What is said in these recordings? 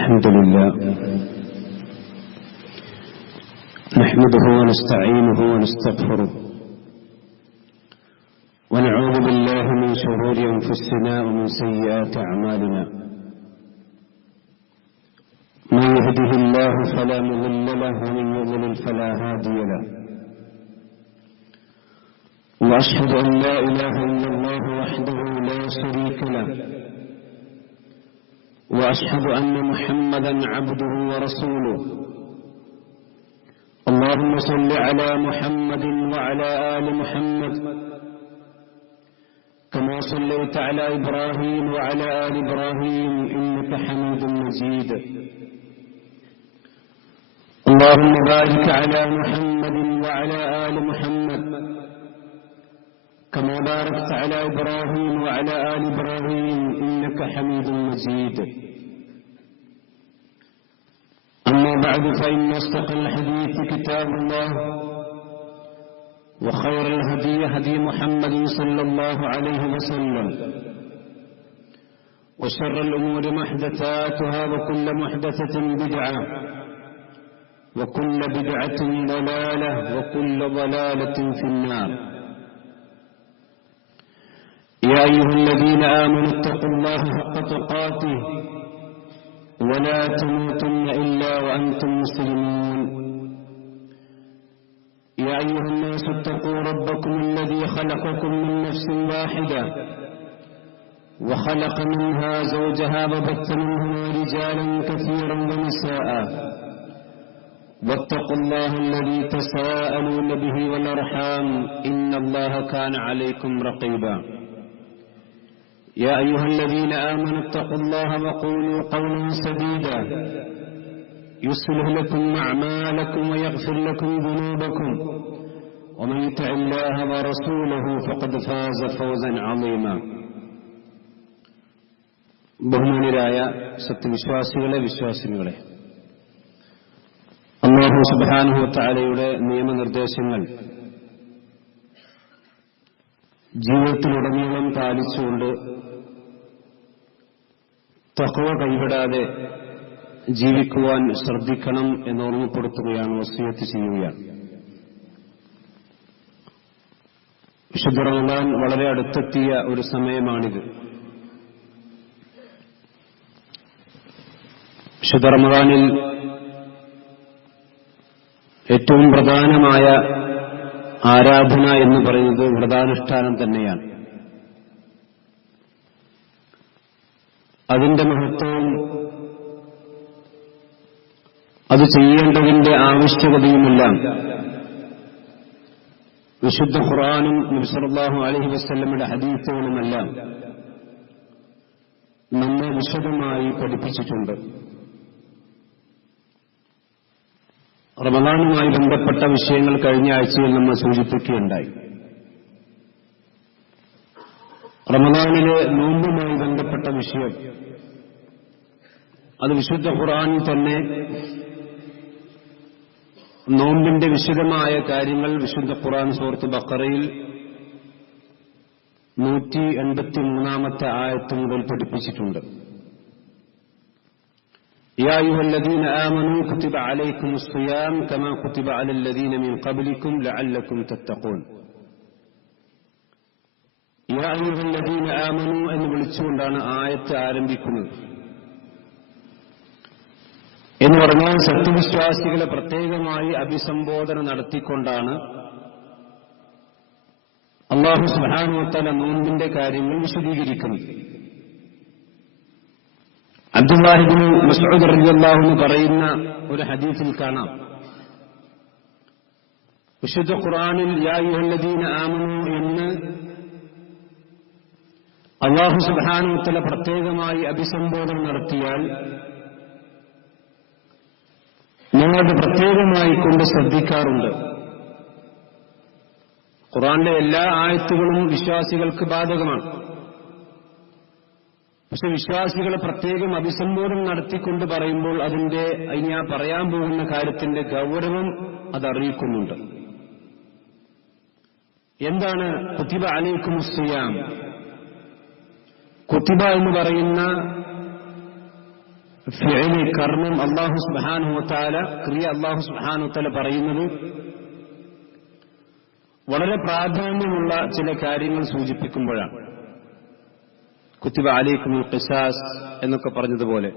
الحمد لله نحمده ونستعينه ونستغفره ونعوذ بالله من شرور أنفسنا ومن سيئات أعمالنا من يهده الله فلا مضل له ومن يضلل فلا هادي له وأشهد أن لا إله إلا الله وحده لا شريك له وأشهد أن محمدا عبده ورسوله اللهم صل على محمد وعلى آل محمد كما صليت على إبراهيم وعلى آل إبراهيم إنك حميد مجيد اللهم بارك على محمد وعلى آل محمد كما باركت على إبراهيم وعلى آل إبراهيم إنك حميد مجيد أما بعد فإن أصدق الحديث كتاب الله وخير الهدي هدي محمد صلى الله عليه وسلم وشر الأمور محدثاتها وكل محدثة بدعة وكل بدعة ضلالة وكل ضلالة في النار يا أيها الذين آمنوا اتقوا الله حق تقاته ولا تموتن إلا وأنتم مسلمون يا أيها الناس اتقوا ربكم الذي خلقكم من نفس واحدة وخلق منها زوجها وبث منهما رجالا كثيرا ونساء واتقوا الله الذي تساءلون به والأرحام إن الله كان عليكم رقيبا يا أيها الذين آمنوا اتقوا الله وقولوا قولا سديدا يصلح لكم أعمالكم ويغفر لكم ذنوبكم ومن يطع الله ورسوله فقد فاز فوزا عظيما ബഹുമാന്യരായ സത്യവിശ്വാസികളെ വിശ്വാസിനികളെ അല്ലാഹു സുബ്ഹാനഹു വ തആലയുടെ നിയമനിർദ്ദേശങ്ങൾ ജീവിതത്തിലുടനീളം പാലിച്ചുകൊണ്ട് തഖ്വ കൈവിടാതെ ജീവിക്കുവാൻ ശ്രദ്ധിക്കണം എന്ന് ഓർമ്മപ്പെടുത്തുകയാണ്, വസിയത്ത് ചെയ്യുകയാണ്. വിശുദ്ധ റമദാൻ വളരെ അടുത്തെത്തിയ ഒരു സമയമാണിത്. വിശുദ്ധ റമദാനിൽ ഏറ്റവും പ്രധാനമായ ആരാധന എന്ന് പറയുന്നത് വ്രതാനുഷ്ഠാനം തന്നെയാണ്. അതിന്റെ മഹത്വവും അത് ചെയ്യേണ്ടതിന്റെ ആവശ്യകതയുമെല്ലാം വിശുദ്ധ ഖുർആനും നബി സല്ലല്ലാഹു അലൈഹി വസല്ലമയുടെ ഹദീസുകളുമെല്ലാം നമ്മെ വിശദമായി പഠിപ്പിച്ചിട്ടുണ്ട്. റമദാനുമായി ബന്ധപ്പെട്ട വിഷയങ്ങൾ കഴിഞ്ഞ ആഴ്ചയിൽ നമ്മൾ സൂചിപ്പിക്കുകയുണ്ടായി. റമദാനിലെ നോമ്പുമായി ബന്ധപ്പെട്ട വിഷയം അത് വിശുദ്ധ ഖുർആനിൽ തന്നെ നോമ്പിന്റെ വിശദമായ കാര്യങ്ങൾ വിശുദ്ധ ഖുർആൻ സൂറത്ത് ബഖറയിൽ 183-ാമത്തെ ആയത്ത് മുതൽ പഠിപ്പിച്ചിട്ടുണ്ട്. يا أيها الذين آمنوا كتب عليكم الصيام كما كتب على الذين من قبلكم لعلكم تتقون. يا أيها الذين آمنوا എന്ന് വിളിച്ചുകൊണ്ടാണ് ആയത്ത് ആരംഭിക്കുന്നത്. എന്ന് പറഞ്ഞാൽ സത്യവിശ്വാസികളെ പ്രത്യേകമായി അഭിസംബോധന നടത്തിക്കൊണ്ടാണ് അല്ലാഹു സുബ്ഹാനഹു വ തആല നോമ്പിന്റെ കാര്യങ്ങൾ വിശദീകരിക്കുന്നത്. അബ്ദുല്ലാഹി ഇബ്നു മസ്ഊദ് റളിയല്ലാഹു അൻഹു പറയുന്ന ഒരു ഹദീസിൽ കാണാം, വിശുദ്ധ ഖുർആനിൽ യാ അയ്യുഹല്ലദീന ആമനൂ എന്ന് അല്ലാഹു സുബ്ഹാനഹു വ തആല പ്രത്യേകമായി അഭിസംബോധന നടത്തിയാൽ ഞങ്ങളത് പ്രത്യേകമായി കൊണ്ട് ശ്രദ്ധിക്കാറുണ്ട്. ഖുർആനിലെ എല്ലാ ആയത്തുകളും വിശ്വാസികൾക്ക് ബാധകമാണ്. പക്ഷെ വിശ്വാസികളെ പ്രത്യേകം അഭിസംബോധന നടത്തിക്കൊണ്ട് പറയുമ്പോൾ അതിന്റെ ഇനി ആ പറയാൻ പോകുന്ന കാര്യത്തിന്റെ ഗൗരവം അതറിയിക്കുന്നുണ്ട്. എന്താണ് കുതിബ അലൈക്കുമുസ് സിയാം? കുതിബ എന്ന് പറയുന്ന ഫിഅലി കർമ്മം അല്ലാഹു സുബ്ഹാനഹു വ തആല, ക്രിയ അല്ലാഹു സുബ്ഹാനഹു വ തആല പറയുന്നത് വളരെ പ്രാധാന്യമുള്ള ചില കാര്യങ്ങൾ സൂചിപ്പിക്കുമ്പോഴാണ്. കുത്തിബ അലൈക്കുമുൽ ഖിസാസ് എന്നൊക്കെ പറഞ്ഞതുപോലെ,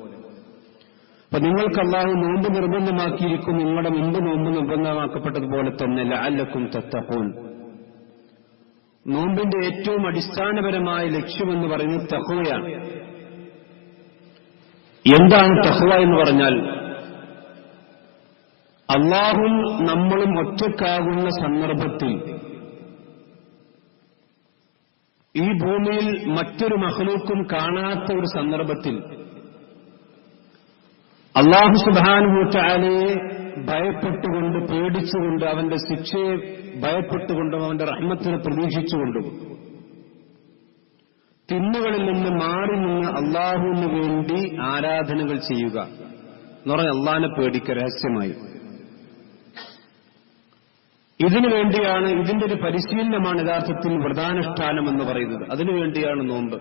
അപ്പൊ നിങ്ങൾക്ക് അല്ലാഹു നോമ്പ് നിർബന്ധമാക്കിയിരിക്കും, നിങ്ങളുടെ മുമ്പ് നോമ്പ് നിർബന്ധമാക്കപ്പെട്ടതുപോലെ തന്നെ ലഅല്ലക്കും തത്തഖൂൻ. നോമ്പിന്റെ ഏറ്റവും അടിസ്ഥാനപരമായ ലക്ഷ്യമെന്ന് പറയുന്നത് തഖ്വയാണ്. എന്താണ് തഖ്വ എന്ന് പറഞ്ഞാൽ, അല്ലാഹും നമ്മളും ഒറ്റക്കാകുന്ന സന്ദർഭത്തിൽ ഈ ഭൂമിയിൽ മറ്റൊരു മഖ്ലൂക്കും കാണാത്ത ഒരു സന്ദർഭത്തിൽ അല്ലാഹു സുബ്ഹാനഹു വ തആലയെ ഭയപ്പെട്ടുകൊണ്ട്, പേടിച്ചുകൊണ്ട്, അവന്റെ ശിക്ഷയെ ഭയപ്പെട്ടുകൊണ്ടും അവന്റെ റഹ്മത്തിനെ പ്രതീക്ഷിച്ചുകൊണ്ടും തിന്മകളിൽ നിന്ന് മാറി നിന്ന് അല്ലാഹുവിന് വേണ്ടി ആരാധനകൾ ചെയ്യുക എന്ന് പറഞ്ഞാൽ അല്ലാഹുവിനെ പേടിക്കുക രഹസ്യമായി. ഇതിനു വേണ്ടിയാണ്, ഇതിന്റെ ഒരു പരിശീലനമാണ് യഥാർത്ഥത്തിൽ വ്രതാനുഷ്ഠാനം എന്ന് പറയുന്നത്. അതിനുവേണ്ടിയാണ് നോമ്പ്.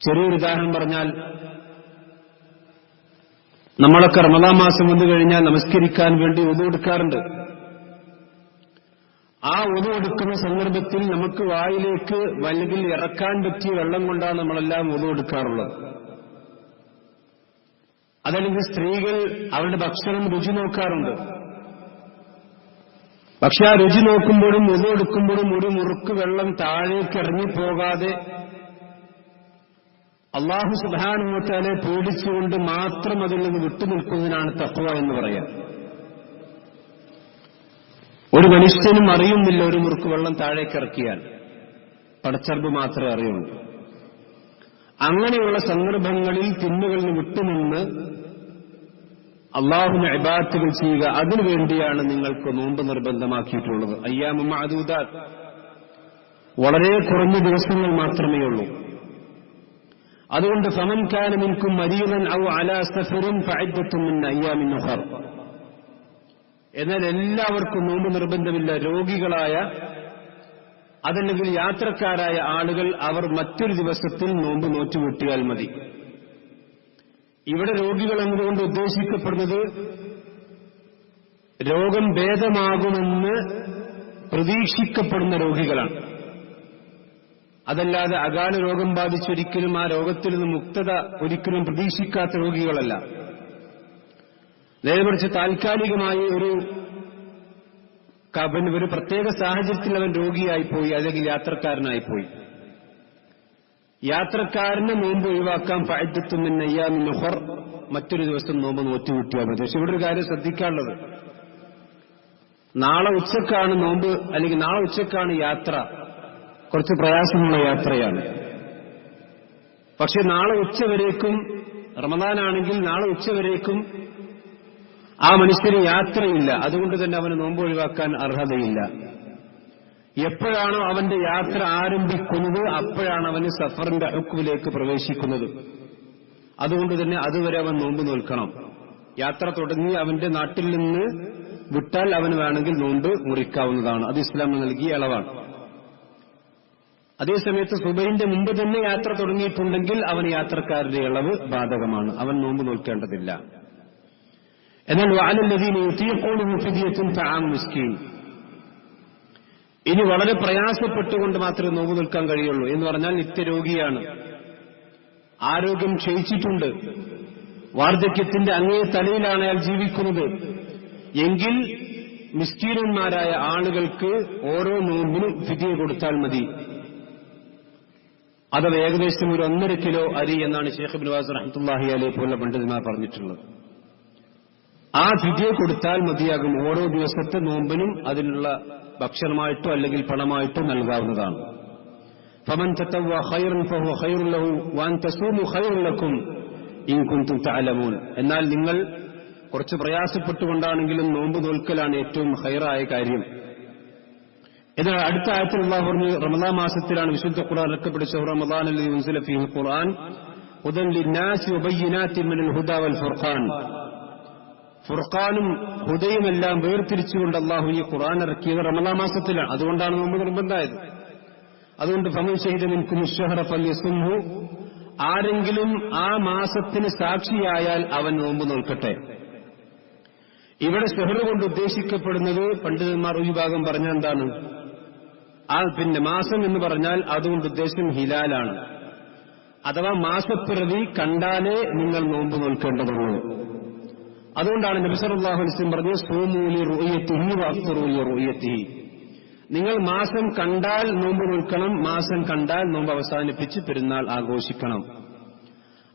ചെറിയൊരു ഉദാഹരണം പറഞ്ഞാൽ, നമ്മളൊക്കെ റമദാൻ മാസം വന്നു കഴിഞ്ഞാൽ നമസ്കരിക്കാൻ വേണ്ടി വുദു എടുക്കാറുണ്ട്. ആ വുദു എടുക്കുന്ന സന്ദർഭത്തിൽ നമുക്ക് വായിലേക്ക് അല്ലെങ്കിൽ ഇറക്കാൻ പറ്റിയ വെള്ളം കൊണ്ടാണ് നമ്മളെല്ലാം വുദു എടുക്കാറുള്ളത്. അതല്ലെങ്കിൽ സ്ത്രീകൾ അവരുടെ ഭക്ഷണം രുചി നോക്കാറുണ്ട്. പക്ഷെ ആ രുചി നോക്കുമ്പോഴും വുദു എടുക്കുമ്പോഴും ഒരു മുറുക്ക് വെള്ളം താഴേക്ക് ഇറങ്ങിപ്പോകാതെ അല്ലാഹു സുബ്ഹാനഹു വ തആലയെ പേടിച്ചുകൊണ്ട് മാത്രം അതിൽ നിന്ന് വിട്ടുനിൽക്കുന്നതിനാണ് തഖ്വ എന്ന് പറയാം. ഒരു മനുഷ്യനും അറിയുന്നില്ല ഒരു മുറുക്ക് വെള്ളം താഴേക്ക് ഇറക്കിയാൽ, പടച്ചറബ് മാത്രമേ അറിയുള്ളൂ. അങ്ങനെയുള്ള സന്ദർഭങ്ങളിൽ തിന്മകളിൽ വിട്ടുനിന്ന് അല്ലാഹുവിനെ ഇബാദത്തുകൾ ചെയ്യുക. അതിനുവേണ്ടിയാണ് നിങ്ങൾക്ക് നോമ്പ് നിർബന്ധമാക്കിയിട്ടുള്ളത്. അയ്യാമു മഅദൂദാത്ത്, വളരെ കുറഞ്ഞ ദിവസങ്ങൾ മാത്രമേ ഉള്ളൂ. അതുകൊണ്ട് ഫമൻ കാന മിൻകും മരീദൻ ഔ അലാ സഫറിൻ ഫഇദ്ദത്തുൻ മിൻ അയ്യാമിൻ ഉഖർ. എന്നാൽ എല്ലാവർക്കും നോമ്പ് നിർബന്ധമില്ല. രോഗികളായ, അതല്ലെങ്കിൽ യാത്രക്കാരായ ആളുകൾ അവർ മറ്റൊരു ദിവസത്തിൽ നോമ്പ് നോറ്റുകൂട്ടിയാൽ മതി. ഇവിടെ രോഗികൾ എന്നതുകൊണ്ട് ഉദ്ദേശിക്കപ്പെടുന്നത് രോഗം ഭേദമാകുമെന്ന് പ്രതീക്ഷിക്കപ്പെടുന്ന രോഗികളാണ്. അതല്ലാതെ അകാല രോഗം ബാധിച്ചൊരിക്കലും ആ രോഗത്തിൽ നിന്ന് മുക്തത ഒരിക്കലും പ്രതീക്ഷിക്കാത്ത രോഗികളല്ല. നേരെ മറിച്ച് താൽക്കാലികമായി ഒരു പ്രത്യേക സാഹചര്യത്തിൽ അവൻ രോഗിയായിപ്പോയി, അല്ലെങ്കിൽ യാത്രക്കാരനായിപ്പോയി. യാത്രക്കാരന് നോമ്പ് ഒഴിവാക്കാൻ ഫഇദ്ദത്തുൻ മിൻ അയ്യാമിൻ ഉഖർ, മറ്റൊരു ദിവസം നോമ്പ് നോറ്റുകൂട്ടിയാൽ മതി. പക്ഷെ ഇവിടെ ഒരു കാര്യം ശ്രദ്ധിക്കാനുള്ളത്, നാളെ ഉച്ചക്കാണ് നോമ്പ്, അല്ലെങ്കിൽ നാളെ ഉച്ചക്കാണ് യാത്ര. കുറച്ച് പ്രയാസമുള്ള യാത്രയാണ്. പക്ഷെ നാളെ ഉച്ചവരേക്കും, റമദാനാണെങ്കിൽ നാളെ ഉച്ചവരേക്കും ആ മനുഷ്യന് യാത്രയില്ല. അതുകൊണ്ട് തന്നെ അവന് നോമ്പ് ഒഴിവാക്കാൻ അർഹതയില്ല. എപ്പോഴാണോ അവന്റെ യാത്ര ആരംഭിക്കുന്നത് അപ്പോഴാണ് അവന് സഫറിന്റെ ഹുക്മിലേക്ക് പ്രവേശിക്കുന്നത്. അതുകൊണ്ട് തന്നെ അതുവരെ അവൻ നോമ്പ് നോൽക്കണം. യാത്ര തുടങ്ങി അവന്റെ നാട്ടിൽ നിന്ന് വിട്ടാൽ അവന് വേണമെങ്കിൽ നോമ്പ് മുറിക്കാവുന്നതാണ്. അത് ഇസ്ലാം നൽകിയ ഇളവാണ്. അതേസമയത്ത് സുബഹിന്റെ മുമ്പ് തന്നെ യാത്ര തുടങ്ങിയിട്ടുണ്ടെങ്കിൽ അവന് യാത്രക്കാരുടെ ഇളവ് ബാധകമാണ്. അവൻ നോമ്പ് നോൽക്കേണ്ടതില്ല. എന്നാൽ വഅലല്ലദീന യുതീഖൂനഹു ഫിദിയത്തുൻ തആമു മിസ്കീൻ, ഇനി വളരെ പ്രയാസപ്പെട്ടുകൊണ്ട് മാത്രമേ നോമ്പ് നിൽക്കാൻ കഴിയുള്ളൂ എന്ന് പറഞ്ഞാൽ നിത്യരോഗിയാണ്, ആരോഗ്യം ക്ഷയിച്ചിട്ടുണ്ട്, വാർദ്ധക്യത്തിന്റെ അങ്ങേ തലയിലാണ് അയാൾ ജീവിക്കുന്നത് എങ്കിൽ മിസ്കീനന്മാരായ ആളുകൾക്ക് ഓരോ നോമ്പിനും ഫിദിയ കൊടുത്താൽ മതി. അത് ഏകദേശം ഒരു 1.5 കിലോ അരി എന്നാണ് ശൈഖ് ഇബ്നു ബാസ് റഹ്മത്തുള്ളാഹി അലൈഹി പോലുള്ള പണ്ഡിതന്മാർ പറഞ്ഞിട്ടുള്ളത്. ആ ഫിദിയ കൊടുത്താൽ മതിയാകും. ഓരോ ദിവസത്തെ നോമ്പിനും അതിനുള്ള ഭക്ഷണമായിട്ടോ അല്ലെങ്കിൽ പണമായിട്ടോ നൽകാവുന്നതാണ്. ഫമൻ തതവ്വ ഖൈറൻ ഫഹുവ ഖൈറുൻ ലഹു വഅൻ തസൂമു ഖൈറുൻ ലക്കും ഇൻ കുൻതും തഅലമൂൻ. എന്നാൽ നിങ്ങൾ കുറച്ച് പ്രയാസപ്പെട്ടുകൊണ്ടാണെങ്കിലും നോമ്പ് നോൽക്കലാണ് ഏറ്റവും ഖൈറായ കാര്യം. എന്നാൽ അടുത്ത ആയത്തിൽ അല്ലാഹു പറഞ്ഞു, റമദാൻ മാസത്തിലാണ് വിശുദ്ധ ഖുർആൻ ഇറക്കപ്പെട്ട ഷഹ്റു റമദാൻ അല്ലദീ ഉൻസില ഫീഹിൽ ഖുർആൻ ഹുദൻ ലിന്നാസി വബയ്യിനാത്തിൻ മിനൽ ഹുദാ വൽ ഫുർഖാൻ. ഫുർഖാനും ഹുദയുമെല്ലാം വേർതിരിച്ചുകൊണ്ട് അല്ലാഹു ഈ ഖുർആൻ ഇറക്കിയത് റമദാൻ മാസത്തിലാണ്. അതുകൊണ്ടാണ് നോമ്പ് നിർബന്ധമായത്. അതുകൊണ്ട് ഫമൻ ശഹിദ മിൻകും അശ്ശഹറ ഫല്യസുംഹു, ആരെങ്കിലും ആ മാസത്തിന് സാക്ഷിയായാൽ അവൻ നോമ്പ് നോൽക്കട്ടെ. ഇവിടെ ഷെഹർ കൊണ്ട് ഉദ്ദേശിക്കപ്പെടുന്നത് പണ്ഡിതന്മാർ ഒരു വിഭാഗം പറഞ്ഞ എന്താണ്, മാസം എന്ന് പറഞ്ഞാൽ അതുകൊണ്ട് ഉദ്ദേശം ഹിലാലാണ്. അഥവാ മാസപ്പിറവി കണ്ടാലേ നിങ്ങൾ നോമ്പ് നോൽക്കേണ്ടതുള്ളൂ. അതുകൊണ്ടാണ് നബി സല്ലല്ലാഹു അലൈഹി വസല്ലം പറഞ്ഞത് സൂമൂ ലി റുഅയതിഹി വഅഫ്തിറൂ ലി റുഅയതിഹി. നിങ്ങൾ മാസം കണ്ടാൽ നോമ്പ് നോൽക്കണം, മാസം കണ്ടാൽ നോമ്പ് അവസാനിപ്പിച്ച് പെരുന്നാൾ ആഘോഷിക്കണം.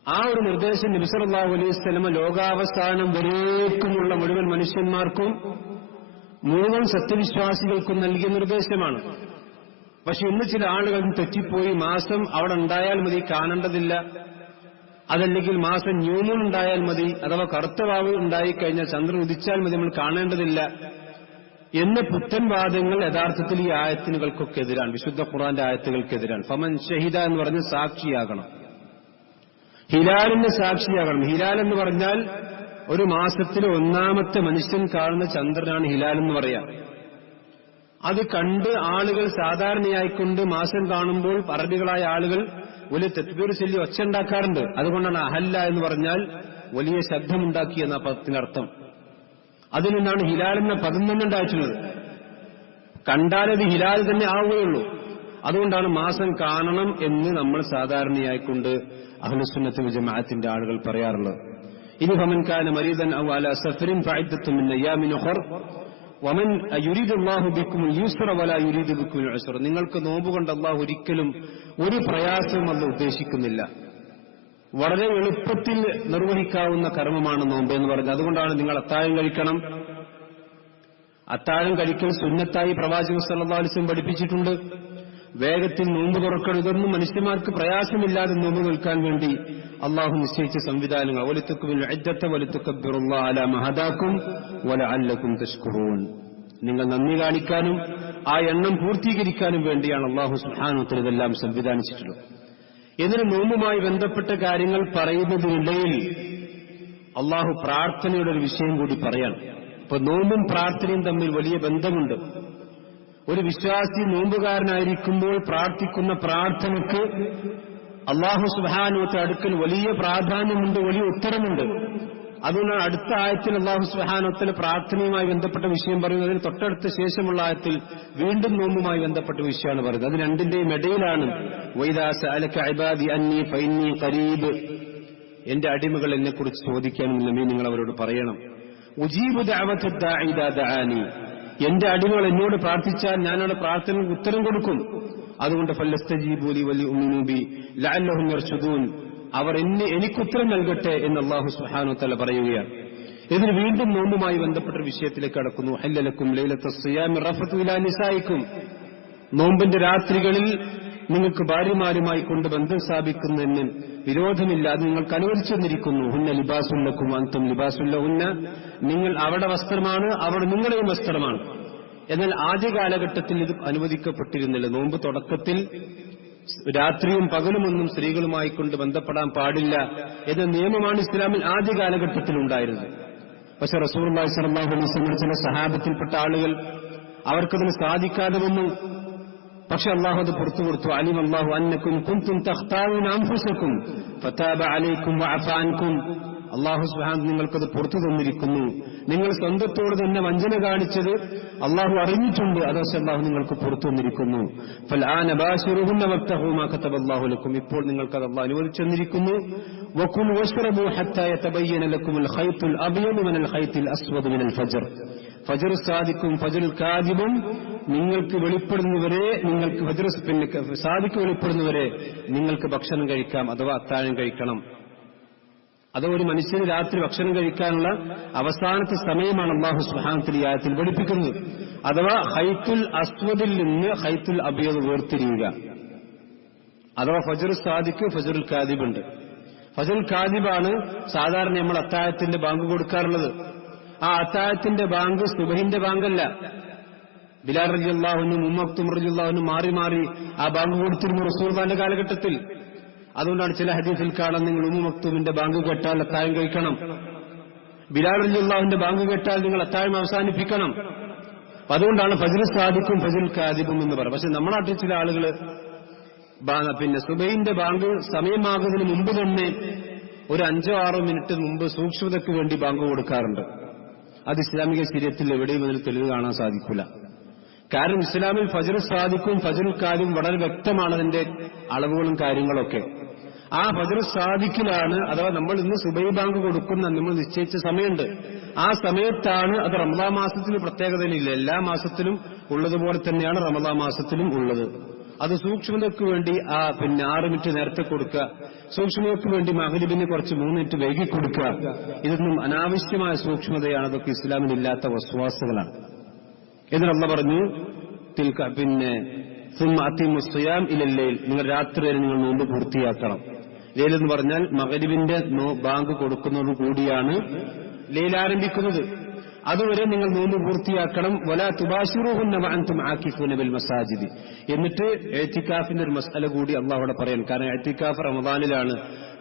ആ ഒരു നിർദ്ദേശം നബി സല്ലല്ലാഹു അലൈഹി വസല്ലം ലോകാവസാനം വരേക്കുമുള്ള മുഴുവൻ മനുഷ്യന്മാർക്കും മുഴുവൻ സത്യവിശ്വാസികൾക്കും നൽകിയ നിർദ്ദേശമാണ്. പക്ഷെ ഇന്ന് ചില ആളുകൾ തെറ്റിപ്പോയി മാസം അവിടെ ഉണ്ടായാൽ മതി, കാണേണ്ടതില്ല, അതല്ലെങ്കിൽ മാസം ന്യൂമൂൺ ഉണ്ടായാൽ മതി, അഥവാ കറുത്ത വാവ് ഉണ്ടായിക്കഴിഞ്ഞാൽ ചന്ദ്രൻ ഉദിച്ചാൽ മതി, നമ്മൾ കാണേണ്ടതില്ല എന്ന പുത്തൻ വാദങ്ങൾ യഥാർത്ഥത്തിൽ ഈ ആയത്തുകൾക്കൊക്കെ എതിരാണ്, വിശുദ്ധ ഖുർആന്റെ ആയത്തുകൾക്കെതിരാണ്. ഫമൻ ഷഹിദ എന്ന് പറഞ്ഞ് സാക്ഷിയാകണം, ഹിലാലിന് സാക്ഷിയാകണം. ഹിലാൽ എന്ന് പറഞ്ഞാൽ ഒരു മാസത്തിലെ ഒന്നാമത്തെ മനുഷ്യൻ കാണുന്ന ചന്ദ്രനാണ് ഹിലാൽ എന്ന് പറയാം. അത് കണ്ട് ആളുകൾ സാധാരണയായിക്കൊണ്ട് മാസം കാണുമ്പോൾ അറബികളായ ആളുകൾ വലിയ തക്ബീർ ചൊല്ലി ഒച്ച ഉണ്ടാക്കാറുണ്ട്. അതുകൊണ്ടാണ് അഹല്ല എന്ന് പറഞ്ഞാൽ വലിയ ശബ്ദമുണ്ടാക്കി എന്ന പദത്തിനർത്ഥം. അതിൽ നിന്നാണ് ഹിലാൽ എന്ന പദം തന്നെ ഉണ്ടായിട്ടുള്ളത്. കണ്ടാലത് ഹിലാൽ തന്നെ ആവുകയുള്ളൂ. അതുകൊണ്ടാണ് മാസം കാണണം എന്ന് നമ്മൾ സാധാരണയായിക്കൊണ്ട് അഹ്ലുസുന്നത്തി വൽ ജമാഅത്തിന്റെ ആളുകൾ പറയാറുള്ളത്. ഇനി ഫമൻ കാന മരീദൻ ഔ അലാ സഫറിൻ ഫഇദ്ദത്തുൻ മിൻ അയ്യാമിൻ ഉഖർ വമൻ യുരീദുല്ലാഹു ബിക്കുമുൽ യുസ്റ വലാ യുരീദു ബിക്കുമുൽ ഉസ്റ. നിങ്ങൾക്ക് നോമ്പ് കൊണ്ട് അല്ലാഹു ഒരിക്കലും ഒരു പ്രയാസവും അല്ലാഹു ഉദ്ദേശിക്കുന്നില്ല. വളരെ എളുപ്പത്തിൽ നിർവഹിക്കാവുന്ന കർമ്മമാണ് നോമ്പ് എന്ന് പറഞ്ഞത്. അതുകൊണ്ടാണ് നിങ്ങൾ അത്താഴം കഴിക്കണം. അത്താഴം കഴിക്കൽ സുന്നത്തായി പ്രവാചകൻ സല്ലല്ലാഹു അലൈഹി വസല്ലം പഠിപ്പിച്ചിട്ടുണ്ട്. വേഗത്തിൽ നോമ്പ് തുറക്കണം. ഇതൊന്നും മനുഷ്യന്മാർക്ക് പ്രയാസമില്ലാതെ നോമ്പ് നിൽക്കാൻ വേണ്ടി അള്ളാഹു നിശ്ചയിച്ച സംവിധാനങ്ങൾ. വലിത്തുക്കുമിൽ ഇദ്ദത വലിതുകബ്ബിറുല്ലാഹ അലാ മാ ഹദാകും വലഅല്ലകും തശ്കുറൂൻ. നിങ്ങൾ നന്ദി കാണിക്കാനും ആ എണ്ണം പൂർത്തീകരിക്കാനും വേണ്ടിയാണ് അള്ളാഹു സുബ്ഹാനഹു വ തആല ഇതെല്ലാം സംവിധാനിച്ചിട്ടുള്ളത്. ഇതിന് നോമ്പുമായി ബന്ധപ്പെട്ട കാര്യങ്ങൾ പറയുന്നതിനിടയിൽ അള്ളാഹു പ്രാർത്ഥനയുടെ ഒരു വിഷയം കൂടി പറയാണ്. ഇപ്പൊ നോമ്പും പ്രാർത്ഥനയും തമ്മിൽ വലിയ ബന്ധമുണ്ട്. ഒരു വിശ്വാസി നോമ്പുകാരനായിരിക്കുമ്പോൾ പ്രാർത്ഥിക്കുന്ന പ്രാർത്ഥനയ്ക്ക് അല്ലാഹു സുബ്ഹാനഹു വ തആല അടുക്കൽ വലിയ പ്രാധാന്യമുണ്ട്, വലിയ ഉത്തരമുണ്ട്. അതുകൊണ്ടാണ് അടുത്ത ആയത്തിൽ അല്ലാഹു സുബ്ഹാനഹു വ തആല പ്രാർത്ഥനയുമായി ബന്ധപ്പെട്ട വിഷയം പറയുന്നത്. അതിന് തൊട്ടടുത്ത ശേഷമുള്ള ആയത്തിൽ വീണ്ടും നോമ്പുമായി ബന്ധപ്പെട്ട വിഷയമാണ് പറയുന്നത്. അത് രണ്ടിന്റെയും ഇടയിലാണ് വൈദാ സഅലക ഇബാദി അന്നി ഫഇന്നി ഖരീബ്. എന്റെ അടിമകൾ എന്നെക്കുറിച്ച് ചോദിക്കാനില്ല, നിങ്ങൾ അവരോട് പറയണം ഉജീബു ദഅവത ദാഇ ഇദാ ദഅാനി. എന്റെ അടിമകൾ എന്നോട് പ്രാർത്ഥിച്ചാൽ ഞാൻ അവരുടെ പ്രാർത്ഥനയ്ക്ക് ഉത്തരം കൊടുക്കും. അതുകൊണ്ട് ഫല്ലസ്തജീബൂ ലി വലിയുമിനൂ ബി ലഅല്ലഹും യർശുദൂൻ. അവർ എനിക്കുത്തരം നൽകട്ടെ എന്ന് അല്ലാഹു സുബ്ഹാനഹു വ തആല പറയുകയാണ്. ഇതിന് വീണ്ടും നോമ്പുമായി ബന്ധപ്പെട്ട വിഷയത്തിലേക്ക് കടക്കുന്നു. ഹല്ലലക്കും ലൈലത്തുസ് സിയാമി റഫതു ഇലാ നിസായിക്കും. നോമ്പിന്റെ രാത്രികളിൽ നിങ്ങൾക്ക് ഭാര്യമാരുമായി കൊണ്ട് ബന്ധം സ്ഥാപിക്കുന്നതിന് വിരോധമില്ല, അത് നിങ്ങൾക്ക് അനുവദിച്ചു തന്നിരിക്കുന്നു. ഹുന്ന ലിബാസുൽ ലക്കും അൻതും ലിബാസുൽ ലഹുന്ന. നിങ്ങൾ അവരുടെ വസ്ത്രമാണ്, അവർ നിങ്ങളുടെയും വസ്ത്രമാണ്. എന്നാൽ ആദ്യ കാലഘട്ടത്തിൽ ഇത് അനുവദിക്കപ്പെട്ടിരുന്നില്ല. നോമ്പ് തുടക്കത്തിൽ രാത്രിയും പകലുമൊന്നും സ്ത്രീകളുമായി കൊണ്ട് ബന്ധപ്പെടാൻ പാടില്ല എന്ന നിയമമാണ് ഇസ്ലാമിൽ ആദ്യ കാലഘട്ടത്തിൽ ഉണ്ടായിരുന്നത്. പക്ഷെ റസൂലുള്ളാഹി സ്വല്ലല്ലാഹു അലൈഹി വസല്ലം ചില സഹാബത്തിൽപ്പെട്ട ആളുകൾ അവർക്കതിന് സാധിക്കാതെ വന്നു. പക്ഷെ അല്ലാഹു അത് പുറത്തു കൊടുത്തു. അലിമ അല്ലാഹു അന്നകും കുൻതും തഖ്താഊന അൻഫുസകും ഫതാബ അലൈക്കും വഅഫ അൻകും. അല്ലാഹു സുബ്ഹാനഹു നിങ്ങൾക്കത് പുറത്തു തന്നിരിക്കുന്നു. നിങ്ങൾ സ്വന്തത്തോട് തന്നെ വഞ്ചന കാണിച്ചത് അല്ലാഹു അറിഞ്ഞിട്ടുണ്ട്. അതോടെ അല്ലാഹു നിങ്ങൾക്ക് പുറത്തു തന്നിരിക്കുന്നു. ഫൽആന ബാശിറുഹുന്ന വബ്തഗൂ മാ കതബല്ലാഹു ലക്കും. ഇപ്പോൾ നിങ്ങൾക്കത് അല്ലാഹു അനുവദിച്ചു തന്നിരിക്കുന്നു. വകുലു വശ്റബൂ ഹത്താ യതബയ്യന ലക്കുമുൽ ഖൈത്തുൽ അബ്യദു മിനൽ ഖൈത്തിൽ അസ്വദ് മിനൽ ഫജ്ർ. ഫജ്ർ സാദിഖും ഫജ്റുൽ കാദിബും നിങ്ങൾക്ക് വെളിപ്പെടുന്നവരെ, നിങ്ങൾക്ക് ഫജ്ർ സാദിഖ് വെളിപ്പെടുന്നവരെ നിങ്ങൾക്ക് ഭക്ഷണം കഴിക്കാം, അഥവാ അത്താഴം കഴിക്കണം. അത് ഒരു മനുഷ്യന് രാത്രി ഭക്ഷണം കഴിക്കാനുള്ള അവസാനത്തെ സമയമാണ് അല്ലാഹു സുബ്ഹാനഹു വ തആല ഈ ആയത്തിൽ പഠിപ്പിക്കുന്നത്. അഥവാ ഖൈത്തുൽ അസ്വദിൽ നിന്ന് ഖൈത്തുൽ അബ്യദ് വേർതിരിയുക. അഥവാ ഫജ്ർ സാദിഖ് ഫജ്റുൽ കാദിബ് ഉണ്ട്. ഫജ്റുൽ കാദിബാണ് സാധാരണ നമ്മൾ അത്താഴത്തിന്റെ ബാങ്ക് കൊടുക്കാറുള്ളത്. ആ അത്താഴത്തിന്റെ ബാങ്ക് സുബഹിന്റെ ബാങ്കല്ല. ബിലാൽ റളിയല്ലാഹു അൻഹു ഉമ്മ മക്തൂം റളിയല്ലാഹു അൻഹു മാറി മാറി ആ ബാങ്ക് കൊടുത്തിരുന്നു റസൂലുള്ളാഹിന്റെ കാലഘട്ടത്തിൽ. അതുകൊണ്ടാണ് ചില ഹദീസിൽ കാണാൻ നിങ്ങൾ ഉമ്മ മക്തൂമിന്റെ ബാങ്ക് കേട്ടാൽ അത്താഴം കഴിക്കണം, ബിലാൽ റളിയല്ലാഹുവിന്റെ ബാങ്ക് കേട്ടാൽ നിങ്ങൾ അത്താഴം അവസാനിപ്പിക്കണം. അതുകൊണ്ടാണ് ഫജ്ർ സാദിഖും ഫജ്റുൽ കാദിബും എന്ന് പറയുന്നത്. പക്ഷെ നമ്മുടെ നാട്ടിൽ ചില ആളുകൾ പിന്നെ സുബഹിന്റെ ബാങ്ക് സമയമാകുന്നതിന് മുമ്പ് തന്നെ ഒരു 5-6 മിനിറ്റ് മുമ്പ് സൂക്ഷ്മതയ്ക്ക് വേണ്ടി ബാങ്ക് കൊടുക്കാറുണ്ട്. അത് ഇസ്ലാമിക ശരീഅത്തിൽ എവിടെയും അതിന് തെളിവ് കാണാൻ സാധിക്കില്ല. കാരണം ഇസ്ലാമിൽ ഫജ്ർ സാദിഖും ഫജ്റുൽ കാദിം വളരെ വ്യക്തമാണ് അതിന്റെ അളവുകളും കാര്യങ്ങളൊക്കെ. ആ ഫജ്ർ സാദിഖിലാണ്, അഥവാ നമ്മൾ ഇന്ന് സുബഹി ബാങ്ക് കൊടുക്കുന്ന നമ്മൾ നിശ്ചയിച്ച സമയമുണ്ട്. ആ സമയത്താണ്. അത് റമദാൻ മാസത്തിന് പ്രത്യേകതയില്ല, എല്ലാ മാസത്തിലും ഉള്ളതുപോലെ തന്നെയാണ് റമദാൻ മാസത്തിലും ഉള്ളത്. അത് സൂക്ഷ്മതയ്ക്ക് വേണ്ടി 6 മിനിറ്റ് നേരത്തെ കൊടുക്കുക, സൂക്ഷ്മതയ്ക്ക് വേണ്ടി മഗ്രിബിന് കുറച്ച് 3 മിനിറ്റ് വൈകി കൊടുക്കുക, ഇതൊന്നും അനാവശ്യമായ സൂക്ഷ്മതയാണ്. അതൊക്കെ ഇസ്ലാമിലില്ലാത്ത വസ്വാസുകളാണ്. എന്നിട്ട് അല്ലാഹു പറഞ്ഞു, സുമ്മ അത്തിമു സിയാം ഇലൽ ലൈൽ, നിങ്ങൾ രാത്രി വരെ നിങ്ങൾ നോമ്പ് പൂർത്തിയാക്കണം. ലൈൽ എന്ന് പറഞ്ഞാൽ മഗ്രിബിന്റെ ബാങ്ക് കൊടുക്കുന്നതോടു കൂടിയാണ് ലൈൽ ആരംഭിക്കുന്നത്. അതുവരെ നിങ്ങൾ നോമ്പ് പൂർത്തിയാക്കണം. വലാ തുബാശിറൂഹുന്ന വഅൻതും ആകിഫൂന ബിൽ മസാജിദ്. എന്നിട്ട് ഇഅ്തികാഫിന്റെ ഒരു മസ്അല കൂടി അല്ലാഹു അവിടെ പറയും. കാരണം ഇഅ്തികാഫ് റമദാനിലാണ്,